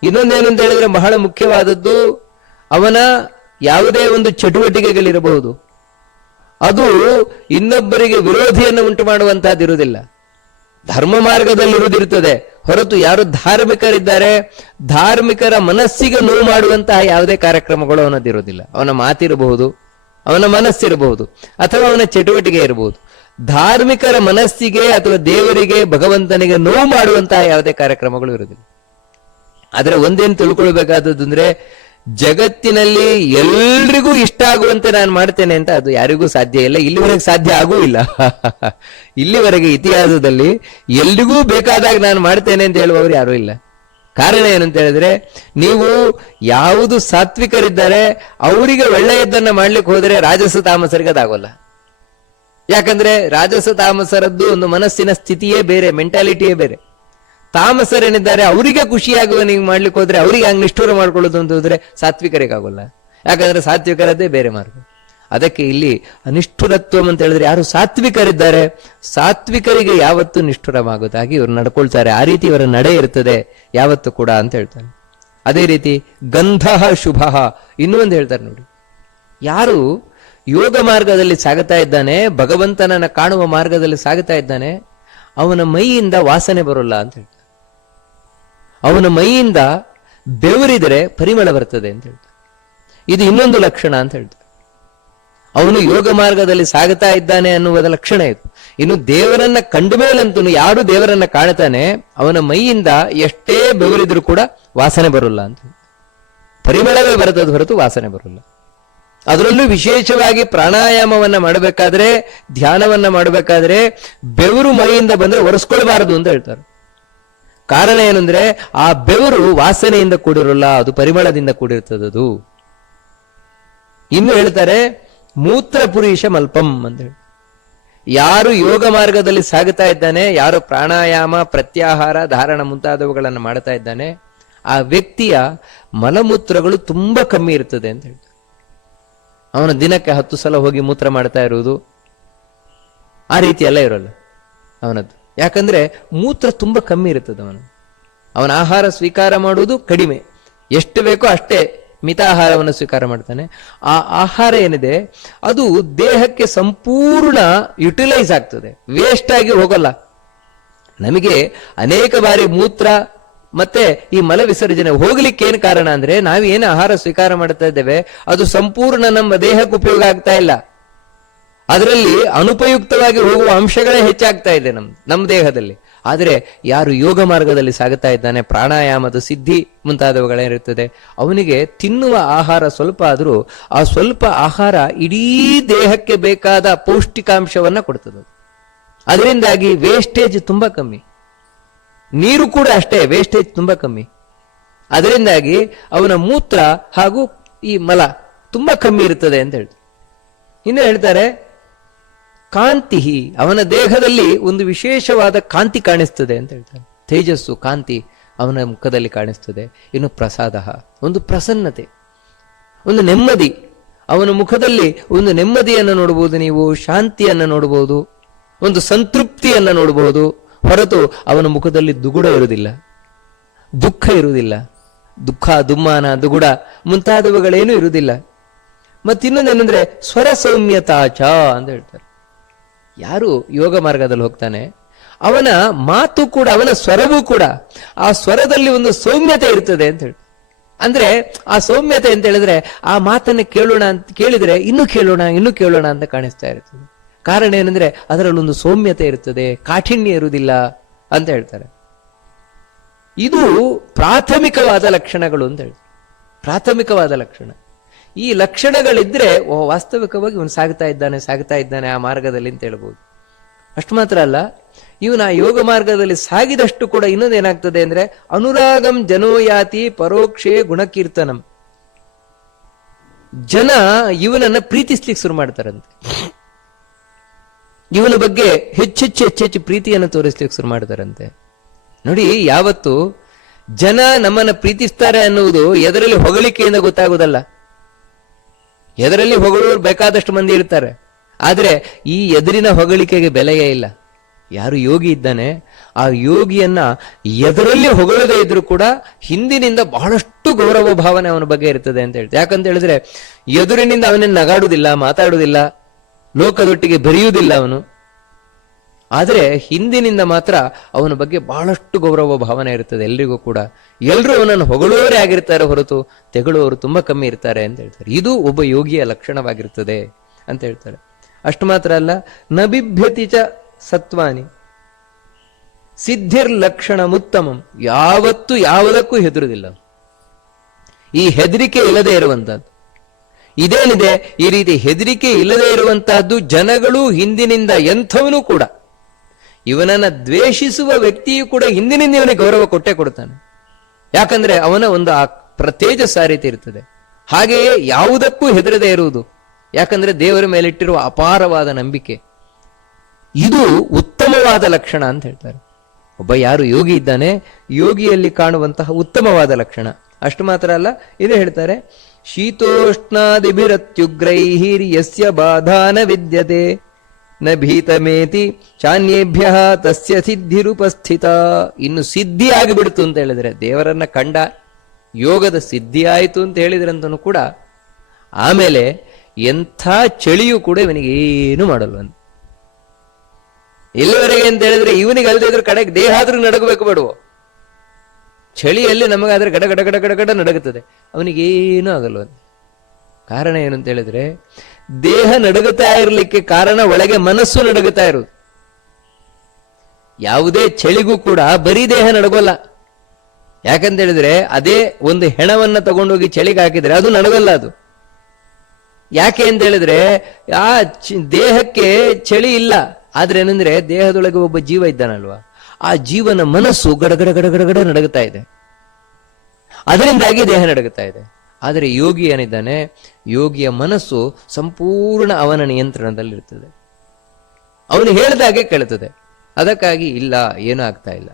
ಇನ್ನೊಂದೇನು ಅಂತ ಹೇಳಿದ್ರೆ ಬಹಳ ಮುಖ್ಯವಾದದ್ದು, ಅವನ ಯಾವುದೇ ಒಂದು ಚಟುವಟಿಕೆಗಳಿರಬಹುದು, ಅದು ಇನ್ನೊಬ್ಬರಿಗೆ ವಿರೋಧಿಯನ್ನು ಉಂಟು ಮಾಡುವಂತಹದ್ದಿರುವುದಿಲ್ಲ. ಧರ್ಮ ಮಾರ್ಗದಲ್ಲಿರುವುದಿರ್ತದೆ ಹೊರತು ಯಾರು ಧಾರ್ಮಿಕರಿದ್ದಾರೆ, ಧಾರ್ಮಿಕರ ಮನಸ್ಸಿಗೆ ನೋವು ಮಾಡುವಂತಹ ಯಾವುದೇ ಕಾರ್ಯಕ್ರಮಗಳು ಅವನದಿರುವುದಿಲ್ಲ. ಅವನ ಮಾತಿರಬಹುದು, ಅವನ ಮನಸ್ಸಿರಬಹುದು, ಅಥವಾ ಅವನ ಚಟುವಟಿಕೆ ಇರಬಹುದು. ಧಾರ್ಮಿಕರ ಮನಸ್ಸಿಗೆ ಅಥವಾ ದೇವರಿಗೆ, ಭಗವಂತನಿಗೆ ನೋವು ಮಾಡುವಂತಹ ಯಾವುದೇ ಕಾರ್ಯಕ್ರಮಗಳು ಇರುವುದಿಲ್ಲ. ಆದ್ರೆ ಒಂದೇನು ತಿಳ್ಕೊಳ್ಬೇಕಾದದ್ದು ಅಂದ್ರೆ, ಜಗತ್ತಿನಲ್ಲಿ ಎಲ್ರಿಗೂ ಇಷ್ಟ ಆಗುವಂತೆ ನಾನು ಮಾಡ್ತೇನೆ ಅಂತ ಅದು ಯಾರಿಗೂ ಸಾಧ್ಯ ಇಲ್ಲ, ಇಲ್ಲಿವರೆಗೆ ಸಾಧ್ಯ ಆಗೂ ಇಲ್ಲ. ಇಲ್ಲಿವರೆಗೆ ಇತಿಹಾಸದಲ್ಲಿ ಎಲ್ರಿಗೂ ಬೇಕಾದಾಗ ನಾನು ಮಾಡ್ತೇನೆ ಅಂತ ಹೇಳುವವರು ಯಾರೂ ಇಲ್ಲ. ಕಾರಣ ಏನಂತ ಹೇಳಿದ್ರೆ, ನೀವು ಯಾವುದು ಸಾತ್ವಿಕರಿದ್ದಾರೆ ಅವರಿಗೆ ಒಳ್ಳೆಯದನ್ನ ಮಾಡ್ಲಿಕ್ಕೆ ಹೋದರೆ ರಾಜಸ ತಾಮಸರಿಗೆ ಅದಾಗೋಲ್ಲ. ಯಾಕಂದ್ರೆ ರಾಜಸ ತಾಮಸರದ್ದು ಒಂದು ಮನಸ್ಸಿನ ಸ್ಥಿತಿಯೇ ಬೇರೆ, ಮೆಂಟಾಲಿಟಿಯೇ ಬೇರೆ. ತಾಮಸರೇನಿದ್ದಾರೆ ಅವರಿಗೆ ಖುಷಿಯಾಗುವ ನೀವು ಮಾಡ್ಲಿಕ್ಕೆ ಹೋದ್ರೆ ಅವರಿಗೆ ಹಂಗೆ ನಿಷ್ಠೂರ ಮಾಡ್ಕೊಳ್ಳೋದು ಅಂತ ಹೋದ್ರೆ ಸಾತ್ವಿಕರಿಗಾಗೋಲ್ಲ. ಯಾಕಂದ್ರೆ ಸಾತ್ವಿಕರದ್ದೇ ಬೇರೆ ಮಾರ್ಗ. ಅದಕ್ಕೆ ಇಲ್ಲಿ ಅನಿಷ್ಠುರತ್ವಂ ಅಂತ ಹೇಳಿದ್ರೆ, ಯಾರು ಸಾತ್ವಿಕರಿದ್ದಾರೆ ಸಾತ್ವಿಕರಿಗೆ ಯಾವತ್ತೂ ನಿಷ್ಠುರವಾಗುತ್ತಾಗಿ ಇವರು ನಡ್ಕೊಳ್ತಾರೆ. ಆ ರೀತಿ ಇವರ ನಡೆ ಇರ್ತದೆ ಯಾವತ್ತು ಕೂಡ ಅಂತ ಹೇಳ್ತಾರೆ. ಅದೇ ರೀತಿ ಗಂಧ ಶುಭ, ಇನ್ನೂ ಒಂದು ಹೇಳ್ತಾರೆ ನೋಡಿ, ಯಾರು ಯೋಗ ಮಾರ್ಗದಲ್ಲಿ ಸಾಗುತ್ತಾ ಇದ್ದಾನೆ, ಭಗವಂತನನ್ನ ಕಾಣುವ ಮಾರ್ಗದಲ್ಲಿ ಸಾಗುತ್ತಾ ಇದ್ದಾನೆ, ಅವನ ಮೈಯಿಂದ ವಾಸನೆ ಬರೋಲ್ಲ ಅಂತ ಹೇಳ್ತಾರೆ. ಅವನ ಮೈಯಿಂದ ಬೆವರಿದರೆ ಪರಿಮಳ ಬರ್ತದೆ ಅಂತ ಹೇಳ್ತಾರೆ. ಇದು ಇನ್ನೊಂದು ಲಕ್ಷಣ ಅಂತ ಹೇಳ್ತಾರೆ. ಅವನು ಯೋಗ ಮಾರ್ಗದಲ್ಲಿ ಸಾಗುತ್ತಾ ಇದ್ದಾನೆ ಅನ್ನುವುದ ಲಕ್ಷಣ ಇದು. ಇನ್ನು ದೇವರನ್ನ ಕಂಡ ಮೇಲಂತೂ ಯಾರು ದೇವರನ್ನ ಕಾಣ್ತಾನೆ ಅವನ ಮೈಯಿಂದ ಎಷ್ಟೇ ಬೆವರಿದ್ರು ಕೂಡ ವಾಸನೆ ಬರೋಲ್ಲ ಅಂತ, ಪರಿಮಳವೇ ಬರ್ತದ ಹೊರತು ವಾಸನೆ ಬರೋಲ್ಲ. ಅದರಲ್ಲೂ ವಿಶೇಷವಾಗಿ ಪ್ರಾಣಾಯಾಮವನ್ನ ಮಾಡಬೇಕಾದ್ರೆ, ಧ್ಯಾನವನ್ನ ಮಾಡಬೇಕಾದ್ರೆ ಬೆವರು ಮೈಯಿಂದ ಬಂದ್ರೆ ಒರೆಸ್ಕೊಳ್ಬಾರದು ಅಂತ ಹೇಳ್ತಾರೆ. ಕಾರಣ ಏನಂದ್ರೆ ಆ ಬೆವರು ವಾಸನೆಯಿಂದ ಕೂಡಿರೋಲ್ಲ, ಅದು ಪರಿಮಳದಿಂದ ಕೂಡಿರ್ತದದು. ಇನ್ನು ಹೇಳ್ತಾರೆ ಮೂತ್ರ ಪುರೀಶ ಮಲ್ಪಂ ಅಂತ ಹೇಳಿ, ಯಾರು ಯೋಗ ಮಾರ್ಗದಲ್ಲಿ ಸಾಗುತ್ತಾ ಇದ್ದಾನೆ, ಯಾರು ಪ್ರಾಣಾಯಾಮ, ಪ್ರತ್ಯಾಹಾರ, ಧಾರಣ ಮುಂತಾದವುಗಳನ್ನು ಮಾಡ್ತಾ ಇದ್ದಾನೆ, ಆ ವ್ಯಕ್ತಿಯ ಮಲಮೂತ್ರಗಳು ತುಂಬಾ ಕಮ್ಮಿ ಇರ್ತದೆ ಅಂತ ಹೇಳ್ತಾರೆ. ಅವನು ದಿನಕ್ಕೆ 10 ಸಲ ಹೋಗಿ ಮೂತ್ರ ಮಾಡ್ತಾ ಇರುವುದು ಆ ರೀತಿ ಎಲ್ಲ ಇರೋಲ್ಲ ಅವನದ್ದು. ಯಾಕಂದ್ರೆ ಮೂತ್ರ ತುಂಬಾ ಕಮ್ಮಿ ಇರ್ತದೆ. ಅವನ ಆಹಾರ ಸ್ವೀಕಾರ ಮಾಡುವುದು ಕಡಿಮೆ, ಎಷ್ಟು ಬೇಕೋ ಅಷ್ಟೇ ಮಿತಾಹಾರವನ್ನು ಸ್ವೀಕಾರ ಮಾಡ್ತಾನೆ. ಆ ಆಹಾರ ಏನಿದೆ ಅದು ದೇಹಕ್ಕೆ ಸಂಪೂರ್ಣ ಯುಟಿಲೈಸ್ ಆಗ್ತದೆ, ವೇಸ್ಟ್ ಆಗಿ ಹೋಗಲ್ಲ. ನಮಗೆ ಅನೇಕ ಬಾರಿ ಮೂತ್ರ ಮತ್ತೆ ಈ ಮಲ ವಿಸರ್ಜನೆ ಹೋಗ್ಲಿಕ್ಕೆ ಏನ್ ಕಾರಣ ಅಂದ್ರೆ, ನಾವೇನು ಆಹಾರ ಸ್ವೀಕಾರ ಮಾಡ್ತಾ ಇದ್ದೇವೆ ಅದು ಸಂಪೂರ್ಣ ನಮ್ಮ ದೇಹಕ್ಕೆ ಉಪಯೋಗ ಆಗ್ತಾ ಇಲ್ಲ. ಅದರಲ್ಲಿ ಅನುಪಯುಕ್ತವಾಗಿ ಹೋಗುವ ಅಂಶಗಳೇ ಹೆಚ್ಚಾಗ್ತಾ ಇದೆ ನಮ್ಮ ದೇಹದಲ್ಲಿ. ಆದರೆ ಯಾರು ಯೋಗ ಮಾರ್ಗದಲ್ಲಿ ಸಾಗುತ್ತಾ ಇದ್ದಾನೆ, ಪ್ರಾಣಾಯಾಮದ ಸಿದ್ಧಿ ಮುಂತಾದವುಗಳೇನಿರುತ್ತದೆ, ಅವನಿಗೆ ತಿನ್ನುವ ಆಹಾರ ಸ್ವಲ್ಪ ಆದರೂ ಆ ಸ್ವಲ್ಪ ಆಹಾರ ಇಡೀ ದೇಹಕ್ಕೆ ಬೇಕಾದ ಪೌಷ್ಟಿಕಾಂಶವನ್ನ ಕೊಡ್ತದೆ. ಅದರಿಂದಾಗಿ ವೇಸ್ಟೇಜ್ ತುಂಬಾ ಕಮ್ಮಿ. ನೀರು ಕೂಡ ಅಷ್ಟೇ, ವೇಸ್ಟೇಜ್ ತುಂಬಾ ಕಮ್ಮಿ. ಅದರಿಂದಾಗಿ ಅವನ ಮೂತ್ರ ಹಾಗೂ ಈ ಮಲ ತುಂಬಾ ಕಮ್ಮಿ ಇರುತ್ತದೆ ಅಂತ ಹೇಳ್ತಾರೆ. ಇನ್ನು ಹೇಳ್ತಾರೆ ಕಾಂತಿ, ಅವನ ದೇಹದಲ್ಲಿ ಒಂದು ವಿಶೇಷವಾದ ಕಾಂತಿ ಕಾಣಿಸ್ತದೆ ಅಂತ ಹೇಳ್ತಾರೆ. ತೇಜಸ್ಸು, ಕಾಂತಿ ಅವನ ಮುಖದಲ್ಲಿ ಕಾಣಿಸ್ತದೆ. ಇನ್ನು ಪ್ರಸಾದ, ಒಂದು ಪ್ರಸನ್ನತೆ, ಒಂದು ನೆಮ್ಮದಿ. ಅವನ ಮುಖದಲ್ಲಿ ಒಂದು ನೆಮ್ಮದಿಯನ್ನು ನೋಡಬಹುದು, ನೀವು ಶಾಂತಿಯನ್ನು ನೋಡಬಹುದು, ಒಂದು ಸಂತೃಪ್ತಿಯನ್ನು ನೋಡಬಹುದು. ಹೊರತು ಅವನ ಮುಖದಲ್ಲಿ ದುಗುಡ ಇರುವುದಿಲ್ಲ, ದುಃಖ ಇರುವುದಿಲ್ಲ. ದುಃಖ, ದುಮ್ಮಾನ, ದುಗುಡ ಮುಂತಾದವುಗಳೇನೂ ಇರುವುದಿಲ್ಲ. ಮತ್ತಿನ್ನೊಂದೇನೆಂದ್ರೆ ಸ್ವರ ಸೌಮ್ಯತಾಚ ಅಂತ ಹೇಳ್ತಾರೆ. ಯಾರು ಯೋಗ ಮಾರ್ಗದಲ್ಲಿ ಹೋಗ್ತಾನೆ ಅವನ ಮಾತು ಕೂಡ, ಅವನ ಸ್ವರವೂ ಕೂಡ ಆ ಸ್ವರದಲ್ಲಿ ಒಂದು ಸೌಮ್ಯತೆ ಇರ್ತದೆ ಅಂತ ಹೇಳಿ. ಅಂದ್ರೆ ಆ ಸೌಮ್ಯತೆ ಅಂತ ಹೇಳಿದ್ರೆ ಆ ಮಾತನ್ನು ಕೇಳೋಣ ಅಂತ ಕೇಳಿದ್ರೆ ಇನ್ನೂ ಕೇಳೋಣ ಅಂತ ಕಾಣಿಸ್ತಾ ಇರ್ತದೆ. ಕಾರಣ ಏನಂದ್ರೆ ಅದರಲ್ಲೊಂದು ಸೌಮ್ಯತೆ ಇರ್ತದೆ, ಕಾಠಿಣ್ಯ ಇರುವುದಿಲ್ಲ ಅಂತ ಹೇಳ್ತಾರೆ. ಇದು ಪ್ರಾಥಮಿಕವಾದ ಲಕ್ಷಣಗಳು ಅಂತ ಹೇಳ್ತಾರೆ. ಪ್ರಾಥಮಿಕವಾದ ಲಕ್ಷಣ. ಈ ಲಕ್ಷಣಗಳಿದ್ರೆ ವಾಸ್ತವಿಕವಾಗಿ ಇವನು ಸಾಗ್ತಾ ಇದ್ದಾನೆ ಆ ಮಾರ್ಗದಲ್ಲಿ ಅಂತ ಹೇಳ್ಬೋದು. ಅಷ್ಟು ಮಾತ್ರ ಅಲ್ಲ, ಇವನು ಆ ಯೋಗ ಮಾರ್ಗದಲ್ಲಿ ಸಾಗಿದಷ್ಟು ಕೂಡ ಇನ್ನೊಂದೇನಾಗ್ತದೆ ಅಂದ್ರೆ ಅನುರಾಗಂ ಜನೋಯಾತಿ ಪರೋಕ್ಷೇ ಗುಣಕೀರ್ತನಂ. ಜನ ಇವನನ್ನ ಪ್ರೀತಿಸ್ಲಿಕ್ಕೆ ಶುರು ಮಾಡ್ತಾರಂತೆ, ಇವನ ಬಗ್ಗೆ ಹೆಚ್ಚೆಚ್ಚು ಪ್ರೀತಿಯನ್ನು ತೋರಿಸ್ಲಿಕ್ಕೆ ಶುರು ಮಾಡ್ತಾರಂತೆ. ನೋಡಿ, ಯಾವತ್ತು ಜನ ನಮ್ಮನ್ನ ಪ್ರೀತಿಸ್ತಾರೆ ಅನ್ನುವುದು ಎದರಲ್ಲಿ ಹೊಗಳಿಕೆಯಿಂದ ಗೊತ್ತಾಗುವುದಲ್ಲ. ಎದರಲ್ಲಿ ಹೊಗಳೋರು ಬೇಕಾದಷ್ಟು ಮಂದಿ ಇರ್ತಾರೆ, ಆದ್ರೆ ಈ ಎದುರಿನ ಹೊಗಳಿಕೆಗೆ ಬೆಲೆಯೇ ಇಲ್ಲ. ಯಾರು ಯೋಗಿ ಇದ್ದಾನೆ, ಆ ಯೋಗಿಯನ್ನ ಎದರಲ್ಲಿ ಹೊಗಳದೇ ಇದ್ರೂ ಕೂಡ ಹಿಂದಿನಿಂದ ಬಹಳಷ್ಟು ಗೌರವ ಭಾವನೆ ಅವನ ಬಗ್ಗೆ ಇರ್ತದೆ ಅಂತ ಹೇಳ್ತಾರೆ. ಯಾಕಂತ ಹೇಳಿದ್ರೆ ಎದುರಿನಿಂದ ಅವನನ್ನು ನಗಾಡುವುದಿಲ್ಲ, ಮಾತಾಡುವುದಿಲ್ಲ, ಲೋಕದೊಟ್ಟಿಗೆ ಬೆರೆಯುವುದಿಲ್ಲ ಅವನು. ಆದರೆ ಹಿಂದಿನಿಂದ ಮಾತ್ರ ಅವನ ಬಗ್ಗೆ ಬಹಳಷ್ಟು ಗೌರವ ಭಾವನೆ ಇರ್ತದೆ ಎಲ್ರಿಗೂ ಕೂಡ. ಎಲ್ಲರೂ ಅವನನ್ನು ಹೊಗಳುವವರೇ ಆಗಿರ್ತಾರೆ ಹೊರತು ತೆಗಳುವವರು ತುಂಬಾ ಕಮ್ಮಿ ಇರ್ತಾರೆ ಅಂತ ಹೇಳ್ತಾರೆ. ಇದು ಒಬ್ಬ ಯೋಗಿಯ ಲಕ್ಷಣವಾಗಿರ್ತದೆ ಅಂತ ಹೇಳ್ತಾರೆ. ಅಷ್ಟು ಮಾತ್ರ ಅಲ್ಲ, ನಬಿಭ್ಯತಿ ಚ ಸತ್ವಾನಿ ಸಿದ್ಧಿರ್ಲಕ್ಷಣ ಮುತ್ತಮಂ. ಯಾವತ್ತೂ ಯಾವುದಕ್ಕೂ ಹೆದರುವುದಿಲ್ಲ. ಈ ಹೆದರಿಕೆ ಇಲ್ಲದೆ ಇರುವಂತಹದ್ದು ಇದೇನಿದೆ, ಈ ರೀತಿ ಹೆದರಿಕೆ ಇಲ್ಲದೆ ಇರುವಂತಹದ್ದು ಜನಗಳು ಹಿಂದಿನಿಂದ ಎಂಥವನು ಕೂಡ, ಇವನನ್ನ ದ್ವೇಷಿಸುವ ವ್ಯಕ್ತಿಯು ಕೂಡ ಹಿಂದಿನಿಂದ ಇವನಿಗೆ ಗೌರವ ಕೊಟ್ಟೇ ಕೊಡ್ತಾನೆ. ಯಾಕಂದ್ರೆ ಅವನ ಒಂದು ಆ ತೇಜಸ್ಸು ಆ ರೀತಿ ಇರ್ತದೆ. ಹಾಗೆಯೇ ಯಾವುದಕ್ಕೂ ಹೆದರದೆ ಇರುವುದು, ಯಾಕಂದ್ರೆ ದೇವರ ಮೇಲಿಟ್ಟಿರುವ ಅಪಾರವಾದ ನಂಬಿಕೆ. ಇದು ಉತ್ತಮವಾದ ಲಕ್ಷಣ ಅಂತ ಹೇಳ್ತಾರೆ. ಒಬ್ಬ ಯಾರು ಯೋಗಿ ಇದ್ದಾನೆ, ಯೋಗಿಯಲ್ಲಿ ಕಾಣುವಂತಹ ಉತ್ತಮವಾದ ಲಕ್ಷಣ. ಅಷ್ಟು ಮಾತ್ರ ಅಲ್ಲ, ಇದೇ ಹೇಳ್ತಾರೆ, ಶೀತೋಷ್ಣಾದಿಭಿರತ್ಯುಗ್ರೈಹಿರ್ ಯಸ್ಯ ಬಾಧಾನ ವಿದ್ಯತೆ ನ ಭೀತಮೇತಿ ಚಾನ್ಯೇಭ್ಯ ತಸ್ಯ ಸಿದ್ಧಿರುಪಸ್ಥಿತ. ಇನ್ನು ಸಿದ್ಧಿ ಆಗಿಬಿಡ್ತು ಅಂತ ಹೇಳಿದ್ರೆ, ದೇವರನ್ನ ಕಂಡ, ಯೋಗದ ಸಿದ್ಧಿ ಆಯಿತು ಅಂತ ಹೇಳಿದ್ರಂತನೂ ಕೂಡ ಆಮೇಲೆ ಎಂಥ ಚಳಿಯೂ ಕೂಡ ಇವನಿಗೆ ಏನು ಮಾಡಲ್ವಂತ. ಎಲ್ಲಿವರೆಗೆ ಅಂತ ಹೇಳಿದ್ರೆ, ಇವನಿಗೆ ಅಲ್ಲದೆ ಇದ್ರ ಕಡೆಗೆ ದೇಹ ಆದ್ರೂ ನಡಗಬೇಕು ಬೇಡುವ. ಚಳಿಯಲ್ಲಿ ನಮಗಾದ್ರೆ ಗಡ ಗಡ ಗಡ ಗಡ ಗಡ ನಡಗುತ್ತದೆ, ಅವನಿಗೇನೂ ಆಗಲ್ವಂತ. ಕಾರಣ ಏನು ಅಂತ ಹೇಳಿದ್ರೆ, ದೇಹ ನಡಗುತ್ತಾ ಇರಲಿಕ್ಕೆ ಕಾರಣ ಒಳಗೆ ಮನಸ್ಸು ನಡಗುತ್ತಾ ಇರುವುದು. ಯಾವುದೇ ಚಳಿಗೂ ಕೂಡ ಬರೀ ದೇಹ ನಡಗೋಲ್ಲ. ಯಾಕಂತ ಹೇಳಿದ್ರೆ, ಅದೇ ಒಂದು ಹೆಣವನ್ನ ತಗೊಂಡೋಗಿ ಚಳಿಗೆ ಹಾಕಿದ್ರೆ ಅದು ನಡಗಲ್ಲ. ಅದು ಯಾಕೆ ಅಂತ ಹೇಳಿದ್ರೆ, ಆ ದೇಹಕ್ಕೆ ಚಳಿ ಇಲ್ಲ. ಆದ್ರೆ ಏನಂದ್ರೆ, ದೇಹದೊಳಗೆ ಒಬ್ಬ ಜೀವ ಇದ್ದಾನಲ್ವಾ, ಆ ಜೀವನ ಮನಸ್ಸು ಗಡಗಡ ಗಡಗಡ ನಡಗುತ್ತಾ ಇದೆ, ಅದರಿಂದಾಗಿ ದೇಹ ನಡಗುತ್ತಾ ಇದೆ. ಆದರೆ ಯೋಗಿ ಏನಿದ್ದಾನೆ, ಯೋಗಿಯ ಮನಸ್ಸು ಸಂಪೂರ್ಣ ಅವನ ನಿಯಂತ್ರಣದಲ್ಲಿರ್ತದೆ. ಅವನು ಹೇಳಿದಾಗೆ ಕೇಳುತ್ತದೆ. ಅದಕ್ಕಾಗಿ ಇಲ್ಲ, ಏನೂ ಆಗ್ತಾ ಇಲ್ಲ,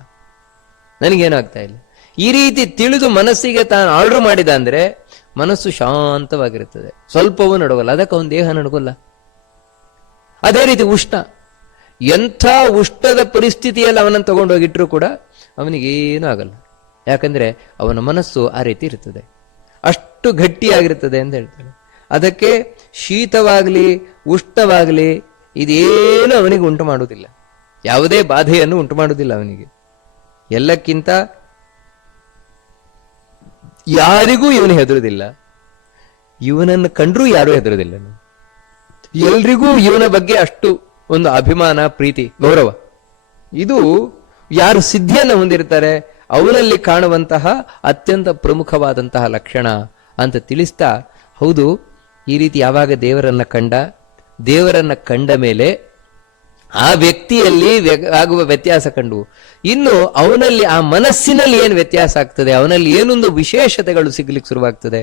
ನನಗೇನು ಆಗ್ತಾ ಇಲ್ಲ, ಈ ರೀತಿ ತಿಳಿದು ಮನಸ್ಸಿಗೆ ತಾನು ಆರ್ಡರ್ ಮಾಡಿದ ಅಂದ್ರೆ ಮನಸ್ಸು ಶಾಂತವಾಗಿರುತ್ತದೆ, ಸ್ವಲ್ಪವೂ ನಡಗಲ್ಲ. ಅದಕ್ಕೆ ಅವನ ದೇಹ ನಡಗಲ್ಲ. ಅದೇ ರೀತಿ ಉಷ್ಣ, ಎಂಥ ಉಷ್ಣದ ಪರಿಸ್ಥಿತಿಯಲ್ಲಿ ಅವನನ್ನು ತಗೊಂಡೋಗಿಟ್ರು ಕೂಡ ಅವನಿಗೇನೂ ಆಗಲ್ಲ. ಯಾಕಂದ್ರೆ ಅವನ ಮನಸ್ಸು ಆ ರೀತಿ ಇರ್ತದೆ, ಅಷ್ಟು ಗಟ್ಟಿಯಾಗಿರ್ತದೆ ಅಂತ ಹೇಳ್ತಾರೆ. ಅದಕ್ಕೆ ಶೀತವಾಗಲಿ ಉಷ್ಣವಾಗಲಿ ಇದೇನು ಅವನಿಗೆ ಉಂಟು ಮಾಡುವುದಿಲ್ಲ, ಯಾವುದೇ ಬಾಧೆಯನ್ನು ಉಂಟು ಮಾಡುವುದಿಲ್ಲ ಅವನಿಗೆ. ಎಲ್ಲಕ್ಕಿಂತ ಯಾರಿಗೂ ಇವನು ಹೆದರುವುದಿಲ್ಲ, ಇವನನ್ನು ಕಂಡ್ರೂ ಯಾರೂ ಹೆದರುವುದಿಲ್ಲ. ಎಲ್ರಿಗೂ ಇವನ ಬಗ್ಗೆ ಅಷ್ಟು ಒಂದು ಅಭಿಮಾನ, ಪ್ರೀತಿ, ಗೌರವ. ಇದು ಯಾರು ಸಿದ್ಧಿಯನ್ನು ಹೊಂದಿರ್ತಾರೆ ಅವನಲ್ಲಿ ಕಾಣುವಂತಹ ಅತ್ಯಂತ ಪ್ರಮುಖವಾದಂತಹ ಲಕ್ಷಣ ಅಂತ ತಿಳಿಸ್ತಾ, ಹೌದು, ಈ ರೀತಿ ಯಾವಾಗ ದೇವರನ್ನ ಕಂಡ ಮೇಲೆ ಆ ವ್ಯಕ್ತಿಯಲ್ಲಿ ಆಗುವ ವ್ಯತ್ಯಾಸ ಕಂಡು, ಇನ್ನು ಅವನಲ್ಲಿ ಆ ಮನಸ್ಸಿನಲ್ಲಿ ಏನು ವ್ಯತ್ಯಾಸ ಆಗ್ತದೆ, ಅವನಲ್ಲಿ ಏನೊಂದು ವಿಶೇಷತೆಗಳು ಸಿಗ್ಲಿಕ್ಕೆ ಶುರುವಾಗ್ತದೆ,